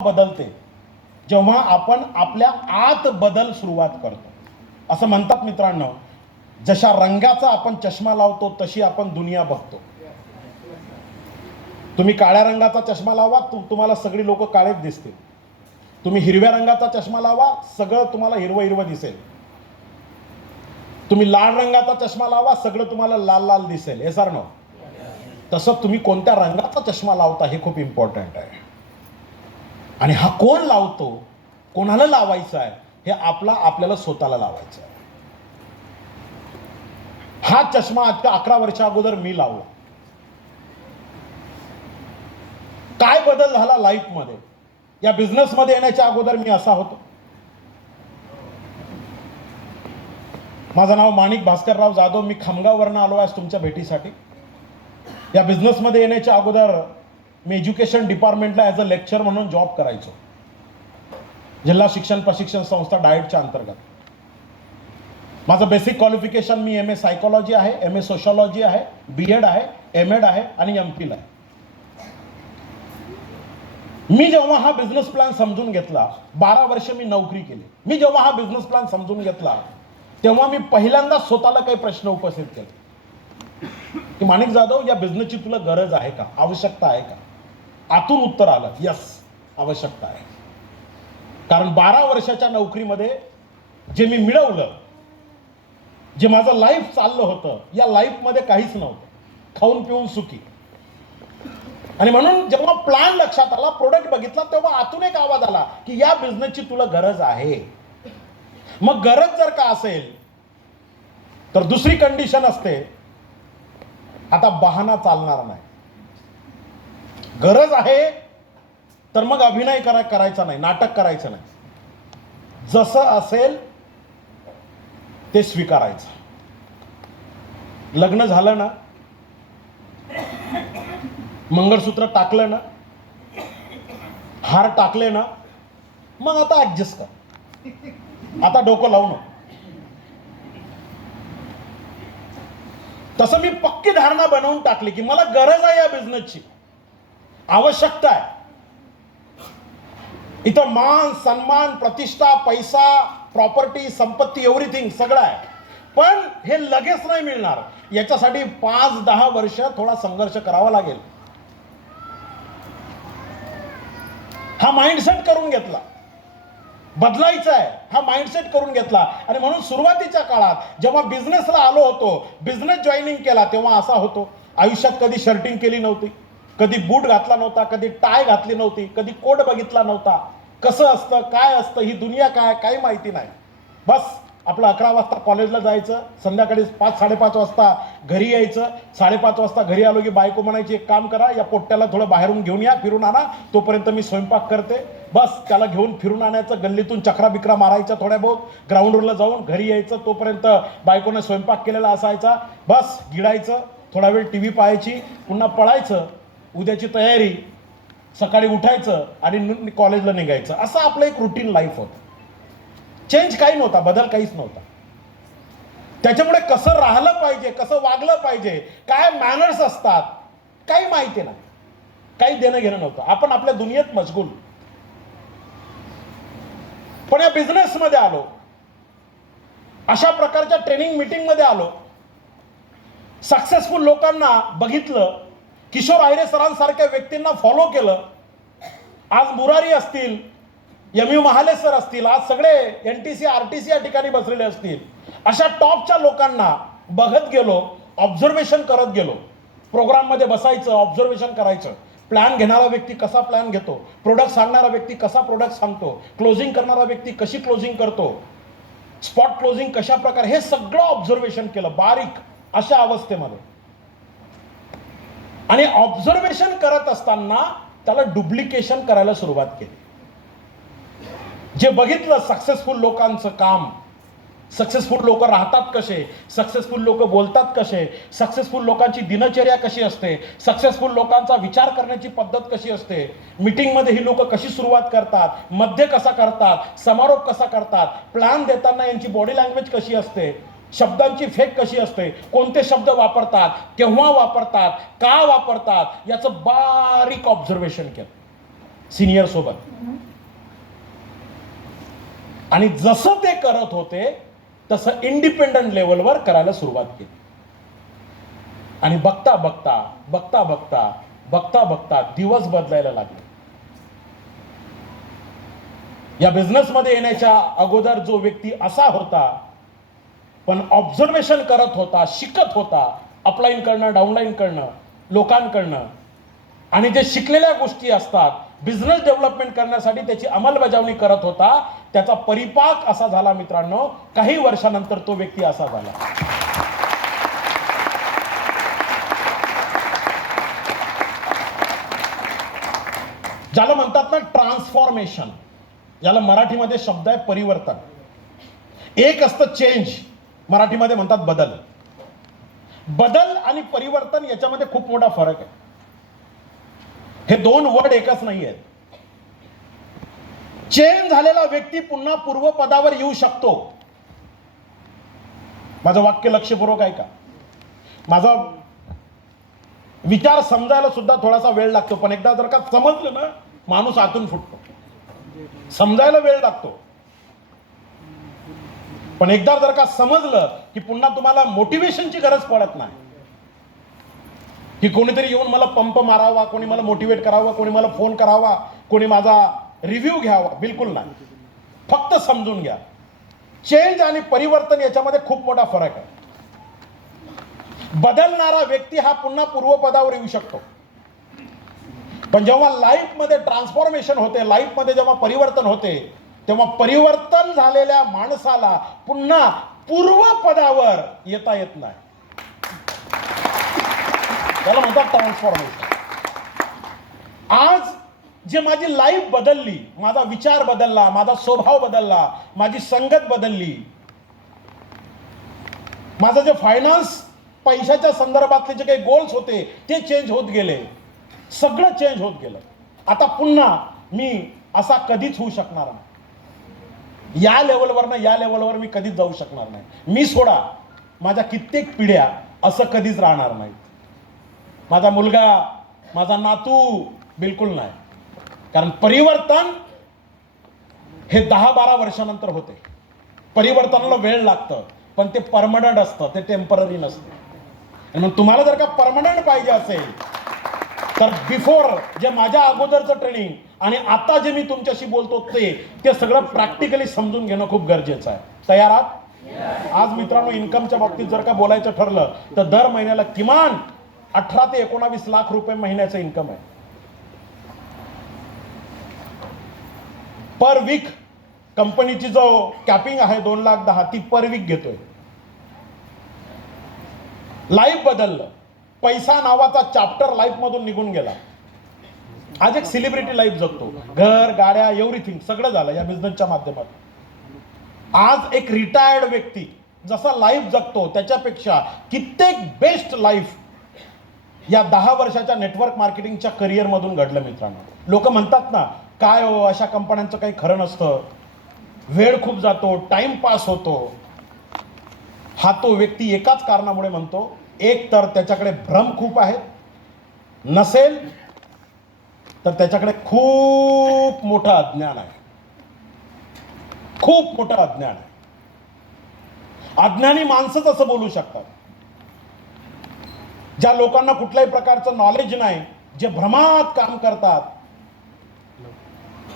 बदलते जेव्हा आपण आपल्या आत बदल सुरुवात करतो. असं म्हणतात मित्रांनो, जशा रंगाचा आपण चष्मा लावतो तशी आपण दुनिया बघतो. तुम्ही काळ्या रंगाचा चष्मा लावा, तुम्हाला सगळी लोक काळेच दिसतील. तुम्ही हिरव्या रंगाचा चष्मा लावा, सगळं तुम्हाला हिरवं हिरवं दिसेल. तुम्ही लाल रंगाचा चष्मा लावा, सगळं तुम्हाला लाल लाल दिसेल. हे सर नो. तसं तुम्ही कोणत्या रंगाचा चष्मा लावता हे खूप इम्पॉर्टंट आहे. आणि हा कोण लावतो, कोणाला लावायचा आहे हे आपल्याला स्वतःला लावायचं आहे. हा चष्मा आता 11 वर्षा अगोदर मी लावला. काय बदल झाला लाईफ मध्ये? या बिझनेस मध्ये येण्याच्या अगोदर मी असा होतो. माझं नाव माणिक भास्करराव जाधव. मी खामगाववरून आलो आज तुमच्या भेटीसाठी. या बिझनेस मध्ये येण्याच्या अगोदर मी एज्युकेशन डिपार्टमेंटला ॲज अ लेक्चर म्हणून जॉब करायचो, जिल्हा शिक्षण प्रशिक्षण संस्था डाएटच्या अंतर्गत. माझं बेसिक क्वालिफिकेशन मी MA सायकोलॉजी आहे, MA सोशॉलॉजी आहे, BEd आहे, MAd आहे आणि MPhil आहे. मी जेव्हा हा बिझनेस प्लॅन समजून घेतला, 12 वर्ष मी नोकरी केली. मी जेव्हा हा बिझनेस प्लॅन समजून घेतला तेव्हा मी पहिल्यांदा स्वतःला काही प्रश्न उपस्थित केले की माणिक जाधव, या बिझनेसची तुला गरज आहे का, आवश्यकता आहे का? आतून उत्तर आलं, यस, आवश्यकता आहे. कारण 12 वर्षाच्या नोकरीमध्ये जे मी मिळवलं, जे माझं लाईफ चाललं होतं, या लाईफमध्ये काहीच नव्हतं. खाऊन पिऊन सुखी. आणि म्हणून जेव्हा प्लॅन लक्षात आला, प्रोडक्ट बघितला, तेव्हा आतून एक आवाज आला की या बिझनेसची तुला गरज आहे. मग गरज जर का असेल तर दुसरी कंडिशन असते, आता बहाणा चालणार नाही. गरज आहे तर मग अभिनय करायचा नाही, नाटक करायचं नाही. जसं असेल ते स्वीकारायचं. लग्न झालं ना, मंगळसूत्र टाकलं ना, हार टाकले ना, मग आता ऍडजस्ट कर. आता डोकं लावू नको. तसं मी पक्की धारणा बनवून टाकली की मला गरज आहे या बिझनेसची, आवश्यकता आहे. इथं मान सन्मान, प्रतिष्ठा, पैसा, प्रॉपर्टी, संपत्ती, एव्हरीथिंग सगळं आहे. पण हे लगेच नाही मिळणार. याच्यासाठी 5-10 वर्ष थोडा संघर्ष करावा लागेल. हा माइंडसेट करून घेतला. बदलायचा आहे हा माइंडसेट करून घेतला. आणि म्हणून सुरुवातीच्या काळात जेव्हा बिझनेसला आलो होतो, बिझनेस जॉईनिंग केला, तेव्हा असा होतो. आयुष्यात कधी शर्टिंग केली नव्हती, कधी बूट घातला नव्हता, कधी टाय घातली नव्हती, कधी कोट बघितला नव्हता. कसं असतं, काय असतं, ही दुनिया काय, काही माहिती नाही. बस आपलं 11 वाजता कॉलेजला जायचं, संध्याकाळी 5-5:30 वाजता घरी यायचं. 5:30 वाजता घरी आलो की बायको म्हणायची, एक काम करा, या पोट्ट्याला थोडं बाहेरून घेऊन या, फिरून आणा, तोपर्यंत मी स्वयंपाक करते. बस त्याला घेऊन फिरून आणायचं, गल्लीतून चक्रा बिकरा मारायच्या थोड्या बहुत, ग्राउंडवरला जाऊन घरी यायचं. तोपर्यंत बायकोने स्वयंपाक केलेला असायचा. बस गिळायचं, थोडा वेळ TV पाहायची, पुन्हा पळायचं, उद्याची तयारी, सकाळी उठायचं आणि कॉलेजला निघायचं. असं आपलं एक रुटीन लाईफ होतं. चेंज काही नव्हता, बदल काहीच नव्हता. त्याच्यामुळे कसं राहिलं पाहिजे, कसं वागलं पाहिजे, काय मॅनर्स असतात, काही माहिती नाही, काही देणं घेणं नव्हतं. आपण आपल्या दुनियेत मशगूल. पण या बिझनेसमध्ये आलो, अशा प्रकारच्या ट्रेनिंग मीटिंग मध्ये आलो, सक्सेसफुल लोकांना बघितलं, किशोर आहिरे सरांसारख्या व्यक्तींना फॉलो केलं. आज मुरारी असतील, MU महाले सर असतील, आज सगळे NTC RTC या ठिकाणी बसलेले असतील. अशा टॉपच्या लोकांना बघत गेलो, ऑब्झर्वेशन करत गेलो. प्रोग्राममध्ये बसायचं, ऑब्झर्वेशन करायचं. प्लॅन घेणारा व्यक्ती कसा प्लॅन घेतो, प्रोडक्ट सांगणारा व्यक्ती कसा प्रोडक्ट सांगतो, क्लोजिंग करणारा व्यक्ती कशी क्लोजिंग करतो, स्पॉट क्लोजिंग कशा प्रकारे, हे सगळं ऑब्झर्वेशन केलं बारीक अशा अवस्थेमध्ये. आणि ऑब्झर्वेशन करत असताना त्याला डुप्लिकेशन करायला सुरुवात केली. जे बघितलं सक्सेसफुल लोकांचं काम, सक्सेसफुल लोक राहतात कसे, सक्सेसफुल लोक बोलतात कसे, सक्सेसफुल लोकांची दिनचर्या कशी असते, सक्सेसफुल लोकांचा विचार करण्याची पद्धत कशी असते, मीटिंगमध्ये ही लोक कशी सुरुवात करतात, मध्ये कसा करतात, समारोप कसा करतात, प्लॅन देताना यांची बॉडी लँग्वेज कशी असते, शब्दांची फेक कशी असते, कोणते शब्द वापरतात, केव्हा वापरतात, का वापरतात, याचं बारीक ऑब्झर्वेशन केलं. सिनियर सोबत. आणि जसं ते करत होते तसं इंडिपेंडंट लेवलवर करायला सुरुवात केली. आणि बघता बघता बघता बघता बघता बघता दिवस बदलायला लागले. या बिझनेसमध्ये येण्याच्या अगोदर जो व्यक्ती असा होता, पण ऑब्झर्वेशन करत होता, शिकत होता, अपलाईन करणं, डाऊनलाईन करणं, लोकांकडनं, आणि जे शिकलेल्या गोष्टी असतात बिझनेस डेव्हलपमेंट करण्यासाठी त्याची अंमलबजावणी करत होता, त्याचा परिपाक असा झाला मित्रांनो. काही वर्षानंतर तो व्यक्ती असा झाला. ज्याला म्हणतात ना ट्रान्सफॉर्मेशन, याला मराठीमध्ये शब्द आहे परिवर्तन. एक असतं चेंज, मराठीमध्ये म्हणतात बदल. बदल आणि परिवर्तन याच्यामध्ये खूप मोठा फरक आहे. हे दोन वर्ड एकच नाही आहेत. चेंज झालेला व्यक्ती पुन्हा पूर्वपदावर येऊ शकतो. माझं वाक्य लक्षपूर्वक आहे का? माझा विचार समजायला सुद्धा थोडासा वेळ लागतो, पण एकदा जर का समजलं ना माणूस आतून फुटतो. समजायला वेळ लागतो, पण एकदा जर का समजलं की पुन्हा तुम्हाला मोटिवेशनची गरज पडत नाही, की कोणीतरी येऊन मला पंप मारावा, कोणी मला मोटिवेट करावं, कोणी मला फोन करावा, कोणी माझा रिव्ह्यू घ्यावा. बिलकुल नाही. फक्त समजून घ्या, चेंज आणि परिवर्तन याच्यामध्ये खूप मोठा फरक आहे. बदलणारा व्यक्ती हा पुन्हा पूर्वपदावर येऊ शकतो, पण जेव्हा लाईफमध्ये ट्रान्सफॉर्मेशन होते, लाईफमध्ये जेव्हा परिवर्तन होते, तेव्हा परिवर्तन झालेल्या माणसाला पुन्हा पूर्वपदावर येता येत नाही. त्याला म्हणतात ट्रान्सफॉर्मेशन. आज जे माझी लाईफ बदलली, माझा विचार बदलला, माझा स्वभाव बदलला, माझी संगत बदलली, माझं जे फायनान्स पैशाच्या संदर्भातले जे काही गोल्स होते ते चेंज होत गेले. सगळं चेंज होत गेलं. आता पुन्हा मी असा कधीच होऊ शकणार नाही. या लेवलवर ना या लेवलवर मी कधीच जाऊ शकणार नाही. मी सोडा, माझ्या कित्येक पिढ्या असं कधीच राहणार नाहीत. माझा मुलगा, माझा नातू बिलकुल नाही. कारण परिवर्तन हे 10-12 वर्षानंतर होते. परिवर्तनाला वेळ लागतं, पण ते परमनंट असतं, ते टेम्पररी नसतं. आणि मग तुम्हाला जर का परमनंट पाहिजे असेल तर बिफोर जे माझ्या अगोदरचं ट्रेनिंग आणि आता जे मी तुमच्याशी बोलतो ते सगळं प्रॅक्टिकली समजून घेणं खूप गरजेचं आहे. तयार आहात? आज मित्रांनो, इन्कमच्या बाबतीत जर का बोलायचं ठरलं तर दर महिन्याला किमान 18 ते 19 लाख रुपये महिन्याचं इन्कम आहे. पर वीक कंपनीची जो कॅपिंग आहे 2,10,000 ती पर वीक घेतोय. लाईफ बदललं. पैसा नावाचा चॅप्टर लाईफ मधून निघून गेला. आज एक सेलिब्रिटी लाईफ जगतो. घर, गाड्या, एव्हरीथिंग सगळं झालं या बिझनेसच्या माध्यमातून. आज एक रिटायर्ड व्यक्ती जसा लाईफ जगतो त्याच्यापेक्षा कित्येक बेस्ट लाईफ या 10 वर्षाच्या नेटवर्क मार्केटिंगच्या करिअर मधून घडलं मित्रांनो. लोक म्हणतात ना, काय हो अशा कंपन्यांचं काही खरं नसतं, वेळ खूप जातो, टाइम पास होतो. हा तो व्यक्ती एकाच कारणामुळे म्हणतो, एक तर त्याच्याकडे भ्रम खूप आहेत, नसेल तर त्याच्याकडे खूप मोठं अज्ञान आहे. खूप मोठं अज्ञान आहे. अज्ञानी माणसंच असं बोलू शकतात. ज्या लोकांना कुठल्याही प्रकारचं नॉलेज नाही, जे भ्रमात काम करतात,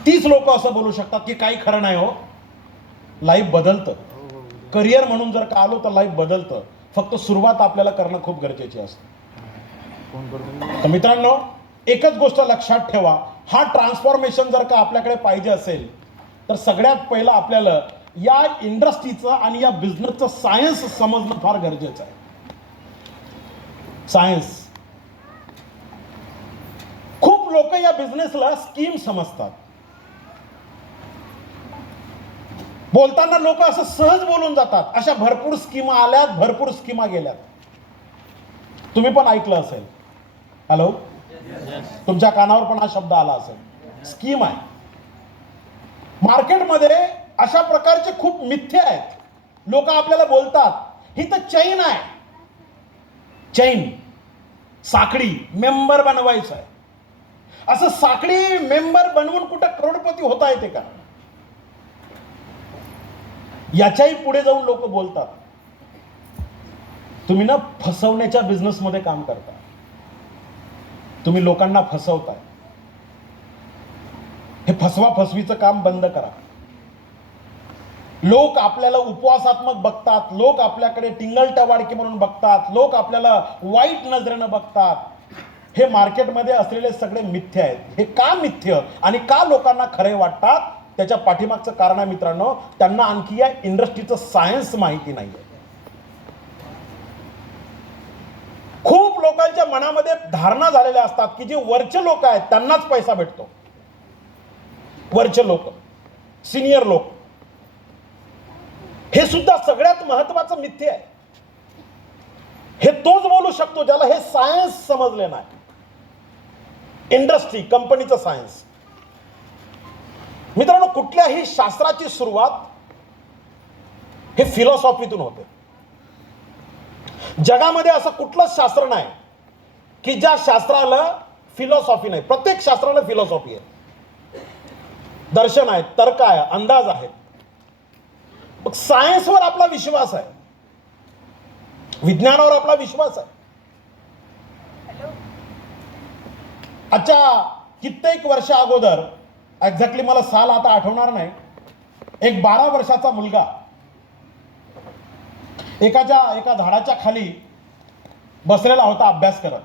तीच लोक असं बोलू शकतात की काही खरं नाही हो, लाईफ बदलतं. करिअर म्हणून जर का आलो तर लाईफ बदलतं. फक्त सुरुवात आपल्याला करणं खूप गरजेची असते. तर मित्रांनो, एकच गोष्ट लक्षात ठेवा, हा ट्रान्सफॉर्मेशन जर का आपल्याकडे पाहिजे असेल तर सगळ्यात पहिलं आपल्याला या इंडस्ट्रीचं आणि या बिझनेसचं सायन्स समजणं फार गरजेचं आहे. सायन्स. खूप लोक या बिझनेसला स्कीम समजतात. बोलताना लोक असं सहज बोलून जातात. अशा भरपूर स्कीमा आल्यात, भरपूर स्कीमा गेल्यात. तुम्ही पण ऐकलं असेल. हॅलो, तुमच्या कानावर पण हा शब्द आला असेल. स्कीम आहे. मार्केटमध्ये अशा प्रकारचे खूप मिथ्ये आहेत. लोक आपल्याला बोलतात ही तर चैन आहे, चैन, साखळी, मेंबर बनवायचं आहे. असं साखळी मेंबर बनवून कुठं करोडपती होता येते का? याच्याही पुढे जाऊन लोक बोलतात, तुम्ही ना फसवण्याच्या बिझनेसमध्ये काम करता, तुम्ही लोकांना फसवताय. हे फसवा फसवीचं काम बंद करा. लोक आपल्याला उपवासात्मक बघतात, लोक आपल्याकडे टिंगलटवाडकी म्हणून बघतात, लोक आपल्याला वाईट नजरेनं बघतात. हे मार्केटमध्ये असलेले सगळे मिथ्य आहेत. हे का मिथ्य आणि का लोकांना खरे वाटतात, त्याच्या पाठीमागचं कारण आहे मित्रांनो, त्यांना आणखी या इंडस्ट्रीचं सायन्स माहिती नाहीये. खूप लोकांच्या मनामध्ये धारणा झालेल्या असतात की जे वरचे लोक आहेत त्यांनाच पैसा भेटतो. वरचे लोक, सिनियर लोक, हे सुद्धा सगळ्यात महत्वाचं मिथ्य आहे. हे तोच बोलू शकतो ज्याला हे सायन्स समजले नाही. इंडस्ट्री, कंपनीचं सायन्स. मित्रांनो, कुठल्याही शास्त्राची सुरुवात हे फिलॉसॉफीतून होते. जगामध्ये असं कुठलंच शास्त्र नाही की ज्या शास्त्राला फिलॉसॉफी नाही. प्रत्येक शास्त्राला फिलॉसॉफी आहे, दर्शन आहे, तर्क आहे, अंदाज आहे. मग सायन्सवर आपला विश्वास आहे, विज्ञानावर आपला विश्वास आहे. अच्छा, कित्येक वर्ष अगोदर, एक्झॅक्टली मला साल आता आठवणार नाही, एक 12 वर्षाचा मुलगा एका झाडाच्या खाली बसलेला होता अभ्यास करत.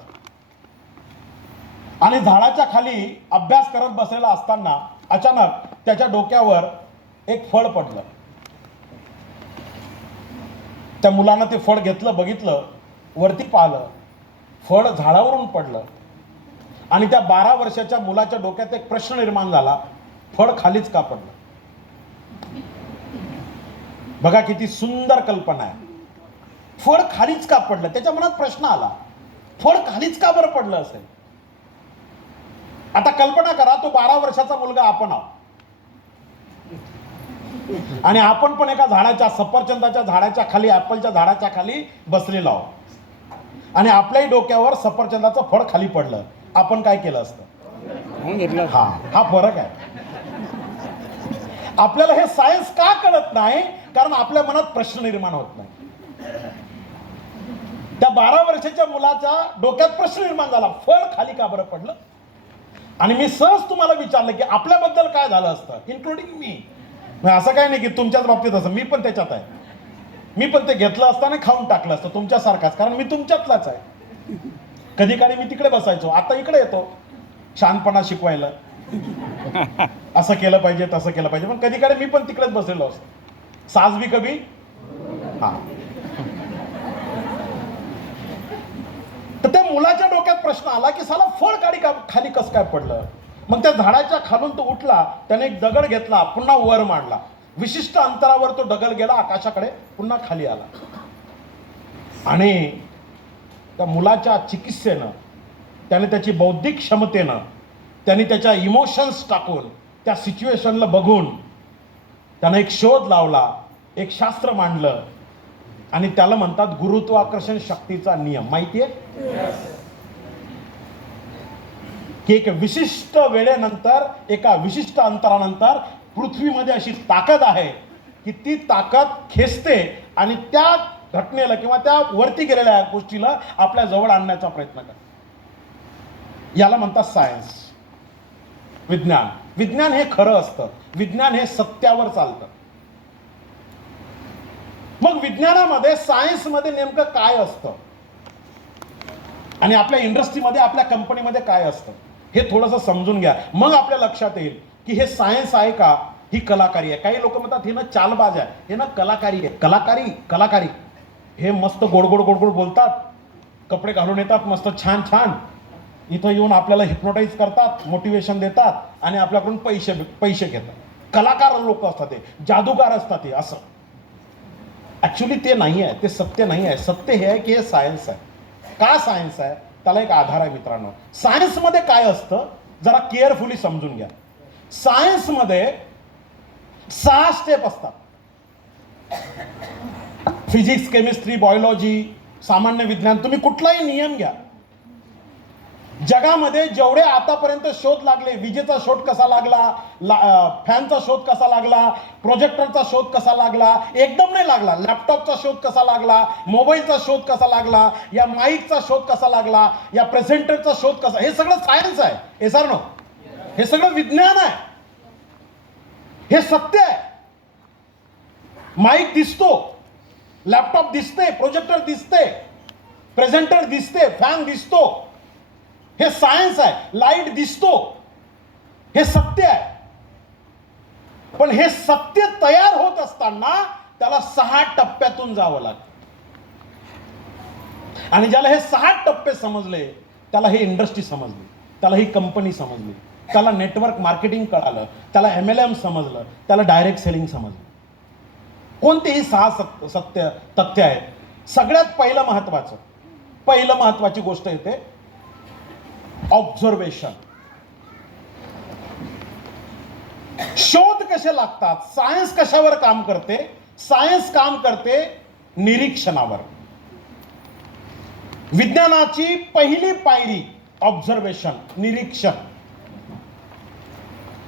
आणि झाडाच्या खाली अभ्यास करत बसलेला असताना अचानक त्याच्या डोक्यावर एक फळ पडलं. त्या मुलानं ते फळ घेतलं, बघितलं, वरती पाहिलं, फळ झाडावरून पडलं. आणि त्या 12 वर्षाच्या मुलाच्या डोक्यात एक प्रश्न निर्माण झाला, फळ खालीच का पडलं? बघा किती सुंदर कल्पना आहे. फळ खालीच का पडलं? त्याच्या मनात प्रश्न आला, फळ खालीच का बरं पडलं असेल? आता कल्पना करा, तो 12 वर्षाचा मुलगा आपण आहोत आणि आपण पण एका झाडाच्या, सफरचंदाच्या झाडाच्या खाली, ऍपलच्या झाडाच्या खाली बसलेलो आहोत आणि आपल्याही डोक्यावर सफरचंदाचं फळ खाली पडलं. आपण काय केलं असतं? हा फरक आहे. आपल्याला हे सायन्स का कळत नाही? कारण आपल्या मनात प्रश्न निर्माण होत नाही. त्या 12 वर्षाच्या मुलाच्या डोक्यात प्रश्न निर्माण झाला, फळ खाली का बरं पडलं? आणि मी सहज तुम्हाला विचारलं की आपल्याबद्दल काय झालं असतं, इन्क्लुडिंग मी. असं काय नाही की तुमच्याच बाबतीत असं, मी पण त्याच्यात आहे. मी पण ते घेतलं असतं आणि खाऊन टाकलं असतं तुमच्यासारखाच, कारण मी तुमच्यातलाच आहे. कधी काळी मी तिकडे बसायचो, आता इकडे येतो शहाणपणा शिकवायला, असं केलं पाहिजे, तसं केलं पाहिजे. पण कधी काळी मी पण तिकडेच बसलेलो असतो. साज भी कभी. हा, तर त्या मुलाच्या डोक्यात प्रश्न आला की साला फळ खाली कसं काय पडलं? मग त्या झाडाच्या खालून तो उठला, त्याने एक दगड घेतला, पुन्हा वर मांडला. विशिष्ट अंतरावर तो दगड गेला आकाशाकडे, पुन्हा खाली आला. आणि त्या मुलाच्या चिकित्सेनं, त्याने त्याची बौद्धिक क्षमतेनं, त्याने त्याच्या इमोशन्स टाकून, त्या सिच्युएशनला बघून त्यानं एक शोध लावला, एक शास्त्र मांडलं आणि त्याला म्हणतात गुरुत्वाकर्षण शक्तीचा नियम. माहितीये की एक विशिष्ट वेळेनंतर, एका विशिष्ट अंतरानंतर पृथ्वीमध्ये अशी ताकद आहे की ती ताकद खेचते आणि त्या घटनेला किंवा त्या वरती गेलेल्या गोष्टीला आपल्या जवळ आणण्याचा प्रयत्न करते. याला म्हणतात सायन्स, विज्ञान. विज्ञान हे खरं असतं, विज्ञान हे सत्यावर चालतं. मग विज्ञानामध्ये, सायन्समध्ये नेमकं काय असतं आणि आपल्या इंडस्ट्रीमध्ये, आपल्या कंपनीमध्ये काय असतं हे थोडंसं समजून घ्या. मग आपल्या लक्षात येईल की हे सायन्स आहे का, ही कलाकारी आहे. काही लोक म्हणतात हे ना चालबाज आहे, हे ना कलाकारी आहे. कलाकारी हे मस्त गोड गोड बोलतात, कपडे घालून येतात मस्त छान छान, इथं येऊन आपल्याला हिप्नोटाईज करतात, मोटिवेशन देतात आणि आपल्याकडून पैसे घेतात. कलाकार लोक असतात, ते जादूगार असतात. हे असं ऍक्च्युली ते नाही आहे, ते सत्य नाही आहे. सत्य हे आहे की हे सायन्स आहे. का सायन्स आहे त्याला एक आधार आहे मित्रांनो. सायन्समध्ये काय असतं जरा केअरफुली समजून घ्या. सायन्समध्ये 6 स्टेप असतात. फिजिक्स, केमिस्ट्री, बायोलॉजी, सामान्य विज्ञान, तुम्ही कुठलाही नियम घ्या. जगामध्ये जेवढे आतापर्यंत शोध लागले, विजेचा शोध कसा लागला, फॅनचा शोध कसा लागला, प्रोजेक्टरचा शोध कसा लागला, एकदम नाही लागला. लॅपटॉपचा शोध कसा लागला, मोबाईलचा शोध कसा लागला, या माईकचा शोध कसा लागला, या प्रेझेंटरचा शोध कसा, हे सगळं सायन्स आहे. हे सर नो, हे सगळं विज्ञान आहे, हे सत्य आहे. माईक दिसतो, लॅपटॉप दिसते, प्रोजेक्टर दिसते, प्रेझेंटर दिसते, फॅन दिसतो, हे सायन्स आहे. लाईट दिसतो, हे सत्य आहे. पण हे सत्य तयार होत असताना त्याला 6 टप्प्यातून जावं लागतं. आणि ज्याला हे 6 टप्पे समजले त्याला ही इंडस्ट्री समजली, त्याला ही कंपनी समजली, त्याला नेटवर्क मार्केटिंग कळालं, त्याला MLM समजलं, त्याला डायरेक्ट सेलिंग समजलं. कोणतेही 6 सत्य तथ्य आहेत. सगळ्यात पहिलं महत्वाची गोष्ट येते ऑब्झर्वेशन. शोध कसे लागतात, सायन्स कशावर काम करते? सायन्स काम करते निरीक्षणावर. विज्ञानाची पहिली पायरी ऑब्झर्वेशन, निरीक्षण.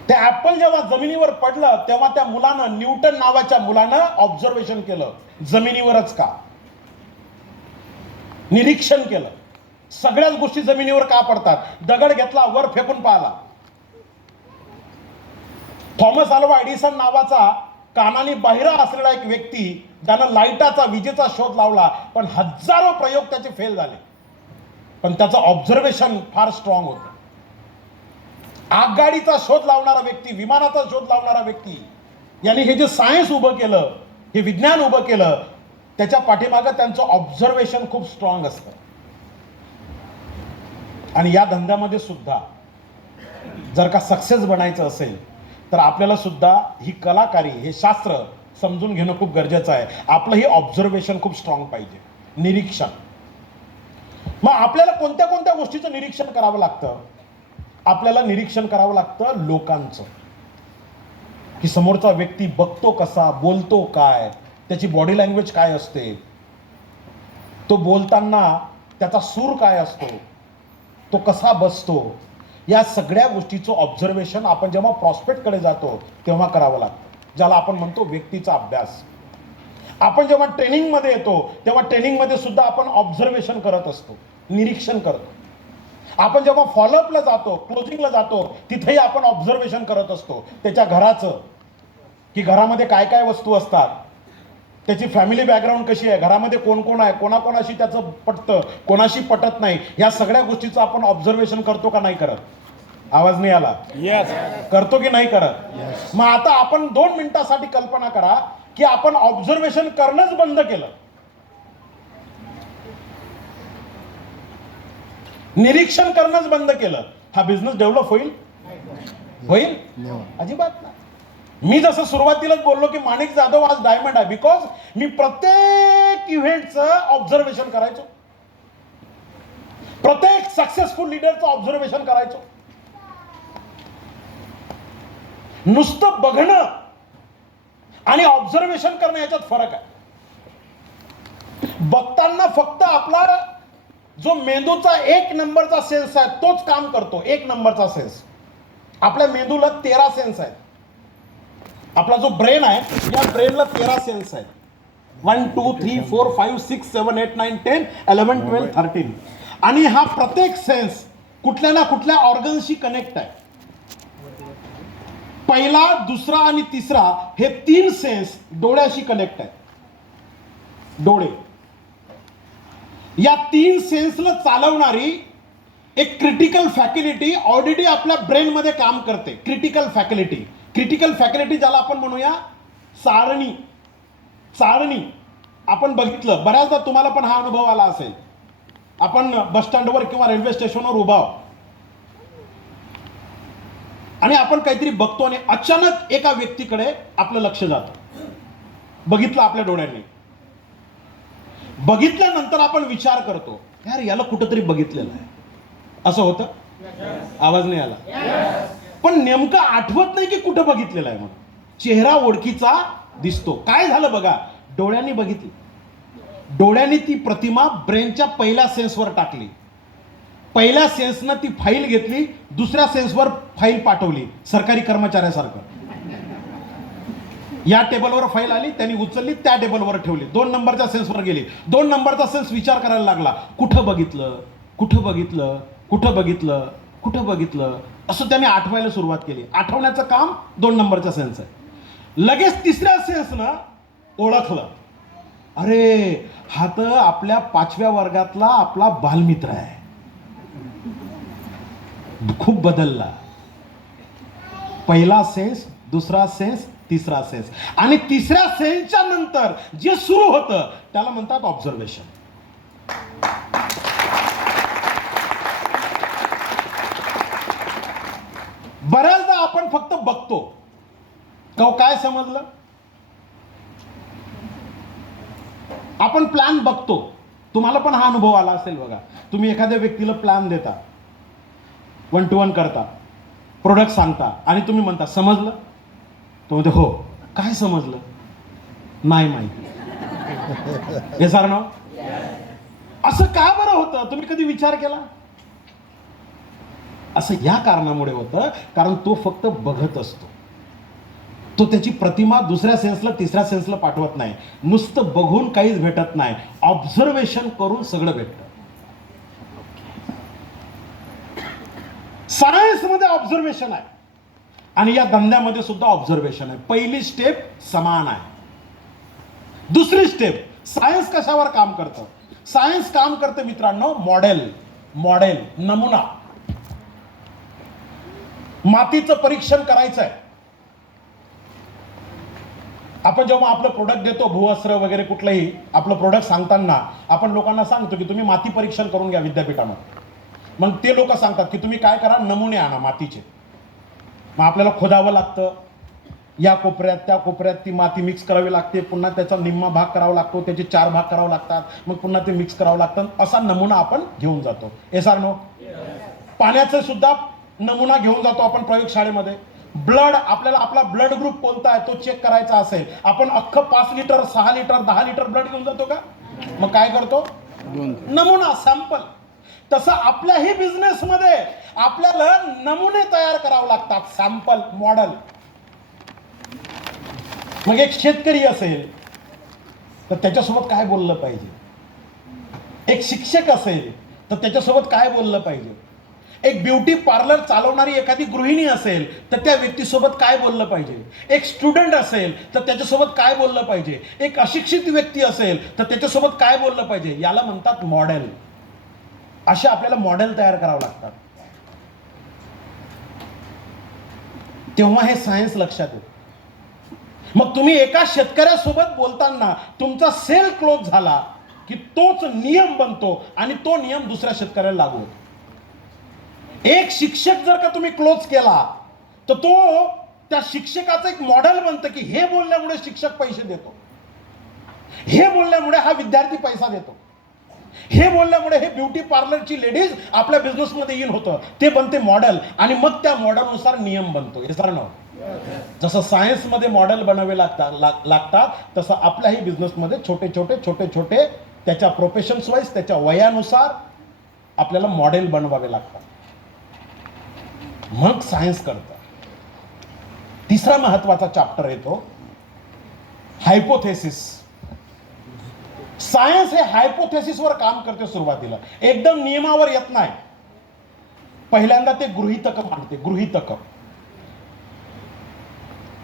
ते ऍपल जेव्हा जमिनीवर पडलं तेव्हा त्या मुलानं, न्यूटन नावाच्या मुलानं ऑब्झर्वेशन केलं. जमिनीवरच का? निरीक्षण केलं. सगळ्याच गोष्टी जमिनीवर का पडतात? दगड घेतला, वर फेकून पाहिला. थॉमस अल्वा एडिसन नावाचा कानाने बहिरा असलेला एक व्यक्ती, ज्यानं लाईटाचा, विजेचा शोध लावला, पण हजारो प्रयोग त्याचे फेल झाले. पण त्याचं ऑब्झर्वेशन फार स्ट्रॉंग होतं. आगगाडीचा शोध लावणारा व्यक्ती, विमानाचा शोध लावणारा व्यक्ती, यांनी हे जे सायन्स उभं केलं, हे विज्ञान उभं केलं, त्याच्या पाठीमागं त्यांचं ऑब्झर्वेशन खूप स्ट्रॉंग असतं. आणि या धंद्यामध्ये सुद्धा जर का सक्सेस बनायचं असेल तर आपल्याला सुद्धा ही कलाकारी, हे शास्त्र समजून घेणं खूप गरजेचं आहे. आपलं ही ऑब्झर्वेशन खूप स्ट्रॉंग पाहिजे, निरीक्षण. मग आपल्याला कोणत्या कोणत्या गोष्टीचं निरीक्षण करावं लागतं? आपल्याला निरीक्षण करावं लागतं लोकांचं, की समोरचा व्यक्ती बघतो कसा, बोलतो काय, त्याची बॉडी लँग्वेज काय असते, तो बोलताना त्याचा सूर काय असतो, तो कसा बसतो. या सगळ्या गोष्टीचं ऑब्झर्वेशन आपण जेव्हा प्रॉस्पेक्टकडे जातो तेव्हा करावं लागतं, ज्याला आपण म्हणतो व्यक्तीचा अभ्यास. आपण जेव्हा ट्रेनिंगमध्ये येतो तेव्हा ट्रेनिंगमध्ये सुद्धा आपण ऑब्झर्वेशन करत असतो, निरीक्षण करतो. आपण जेव्हा फॉलोअपला जातो, क्लोजिंगला जातो, तिथेही आपण ऑब्झर्वेशन करत असतो. त्याच्या घराचं, की घरामध्ये काय काय वस्तू असतात, त्याची फॅमिली बॅकग्राऊंड कशी आहे, घरामध्ये कोण कोण आहे, कोणाकोणाशी त्याचं पटतं, कोणाशी पटत नाही, या सगळ्या गोष्टीचं आपण ऑब्झर्वेशन करतो का नाही करत? आवाज नाही आला? करतो की नाही करत? मग आता आपण 2 मिनिटासाठी कल्पना करा की आपण ऑब्झर्वेशन करणंच बंद केलं, निरीक्षण करणंच बंद केलं. हा बिझनेस डेव्हलप होईल? होईल? अजिबात नाही. मी जसं सुरुवातीलाच बोललो की माणिक जाधव आज डायमंड आहे, बिकॉज मी प्रत्येक इव्हेंटचं ऑब्झर्वेशन करायचो, प्रत्येक सक्सेसफुल लीडरचं ऑब्झर्वेशन करायचो. नुसतं बघणं आणि ऑब्झर्वेशन करणं याच्यात फरक आहे. बघताना फक्त आपला जो मेंदूचा 1 नंबरचा सेन्स आहे तोच काम करतो. 1 नंबरचा सेन्स. आपल्या मेंदूला 13 सेन्स आहेत. आपला जो ब्रेन आहे, या ब्रेनला 13 सेन्स आहेत. 1 2 3 4 5 6 7 8 9 10 11 12 13. आणि हा प्रत्येक सेन्स कुठल्या ना कुठल्या ऑर्गनशी कनेक्ट आहे. पहिला, दुसरा आणि तिसरा हे 3 सेन्स डोळ्याशी कनेक्ट आहेत. डोळे या 3 सेन्सला चालवणारी एक क्रिटिकल फॅकल्टी ऑलरेडी आपल्या ब्रेन मध्ये काम करते. क्रिटिकल फॅकल्टी ज्याला आपण म्हणूया चाळणी. आपण बघितलं बऱ्याचदा, तुम्हाला पण हा अनुभव आला असेल. आपण बस स्टँडवर किंवा रेल्वे स्टेशनवर उभा आहोत आणि आपण काहीतरी बघतो आणि अचानक एका व्यक्तीकडे आपलं लक्ष जातं. बघितलं आपल्या डोळ्यांनी. बघितल्यानंतर आपण विचार करतो, यार याला कुठंतरी बघितलेलं आहे. असं होतं? आवाज नाही आला? पण नेमकं आठवत नाही की कुठं बघितलेलं आहे म्हणून. चेहरा ओळखीचा दिसतो. काय झालं बघा, डोळ्यांनी बघितली. डोळ्यांनी ती प्रतिमा ब्रेनच्या पहिल्या सेन्सवर टाकली. पहिल्या सेन्सनं ती फाईल घेतली, दुसऱ्या सेन्सवर फाईल पाठवली, सरकारी कर्मचाऱ्यासारखं. या टेबलवर फाईल आली, त्यांनी उचलली, त्या टेबलवर ठेवली, 2 नंबरच्या सेन्सवर गेली. 2 नंबरचा सेन्स विचार करायला लागला, कुठं बघितलं, कुठं बघितलं, कुठं बघितलं, कुठं बघितलं, असं त्याने आठवायला सुरुवात केली. आठवण्याचं काम 2 नंबरचा सेन्स आहे. लगेच तिसऱ्या सेन्सनं ओळखलं, अरे हा तर आपल्या 5व्या वर्गातला आपला बालमित्र आहे, खूप बदलला. पहिला सेन्स, दुसरा सेन्स, तिसरा सेन्स, आणि तिसऱ्या सेन्सच्या नंतर जे सुरू होतं त्याला म्हणतात ऑब्झर्वेशन. बऱ्याचदा आपण फक्त बघतो, काय समजलं, आपण प्लॅन बघतो. तुम्हाला पण हा अनुभव आला असेल बघा. तुम्ही एखाद्या व्यक्तीला प्लॅन देता, 1 to 1 करता, प्रोडक्ट सांगता, आणि तुम्ही म्हणता समजलं, तो म्हणते हो. काय समजलं, नाही माहिती. हे सारं नाव असं का बरं होतं, तुम्ही कधी विचार केला? असं या कारणामुळे होतं, कारण तो फक्त बघत असतो. तो त्याची प्रतिमा दुसऱ्या सेन्सला, तिसऱ्या सेन्सला पाठवत नाही. नुसतं बघून काहीच भेटत नाही, ऑब्झर्वेशन करून सगळं भेटतं. सायन्समध्ये ऑब्झर्वेशन आहे आणि या धंद्यामध्ये सुद्धा ऑब्झर्वेशन आहे. पहिली स्टेप समान आहे. दुसरी स्टेप, सायन्स कशावर काम करतं? सायन्स काम करतं मित्रांनो, मॉडेल, नमुना. मातीचं परीक्षण करायचं आहे. आपण जेव्हा आपलं प्रोडक्ट देतो, भूवस्त्र वगैरे कुठलंही आपलं प्रोडक्ट सांगताना आपण लोकांना सांगतो की तुम्ही माती परीक्षण करून घ्या विद्यापीठामध्ये. मग ते लोक सांगतात की तुम्ही काय करा, नमुने आणा मातीचे. मग आपल्याला खोदावं लागतं, या कोपऱ्यात त्या कोपऱ्यात ती माती मिक्स करावी लागते, पुन्हा त्याचा निम्मा भाग करावा लागतो, त्याचे 4 भाग करावे लागतात, मग पुन्हा ते मिक्स करावं लागतं. असा नमुना आपण घेऊन जातो. नो पाण्याचं सुद्धा नमुना घेऊन जातो आपण प्रयोगशाळेमध्ये. ब्लड, आपल्याला आपला ब्लड ग्रुप कोणता आहे तो चेक करायचा असेल, आपण अख्खं 5 लिटर 6 लिटर 10 लिटर ब्लड घेऊन जातो का? मग काय करतो, नमुना, सॅम्पल. तसं आपल्याही बिझनेसमध्ये आपल्याला नमुने तयार करावे लागतात, सॅम्पल, मॉडेल. मग एक शेतकरी असेल तर त्याच्यासोबत काय बोललं पाहिजे, एक शिक्षक असेल तर त्याच्यासोबत काय बोललं पाहिजे, एक ब्युटी पार्लर चालवणारी एखादी गृहिणी असेल तर त्या व्यक्तीसोबत काय बोललं पाहिजे, एक स्टुडंट असेल तर त्याच्यासोबत काय बोललं पाहिजे, एक अशिक्षित व्यक्ती असेल तर त्याच्यासोबत काय बोललं पाहिजे, याला म्हणतात मॉडेल. असे आपल्याला मॉडेल तयार करावं लागतात. तेव्हा हे सायन्स लक्षात येतं. मग तुम्ही एका शेतकऱ्यासोबत बोलताना तुमचा सेल क्लोज झाला की तोच नियम बनतो आणि तो नियम दुसऱ्या शेतकऱ्याला लागू होतो. एक शिक्षक जर का तुम्ही क्लोज केला तर तो त्या शिक्षकाचं एक मॉडेल बनतं की हे बोलल्यामुळे शिक्षक पैसे देतो, हे बोलल्यामुळे हा विद्यार्थी पैसा देतो, हे बोलल्यामुळे हे ब्युटी पार्लरची लेडीज आपल्या बिझनेसमध्ये येईल होतं, ते बनते मॉडेल. आणि मग त्या मॉडेलनुसार नियम बनतो. हे सारं जसं सायन्समध्ये मॉडेल बनावे लागतात तसं आपल्याही बिझनेसमध्ये छोटे छोटे त्याच्या प्रोफेशन्स वाईज, त्याच्या वयानुसार आपल्याला मॉडेल बनवावे लागतात. मग सायन्स करतं. तिसरा महत्वाचा चॅप्टर येतो हायपोथेसिस. सायन्स हे हायपोथेसिसवर काम करते. सुरुवातीला एकदम नियमावर येत नाही. पहिल्यांदा ते गृहीतक मांडते. गृहीतक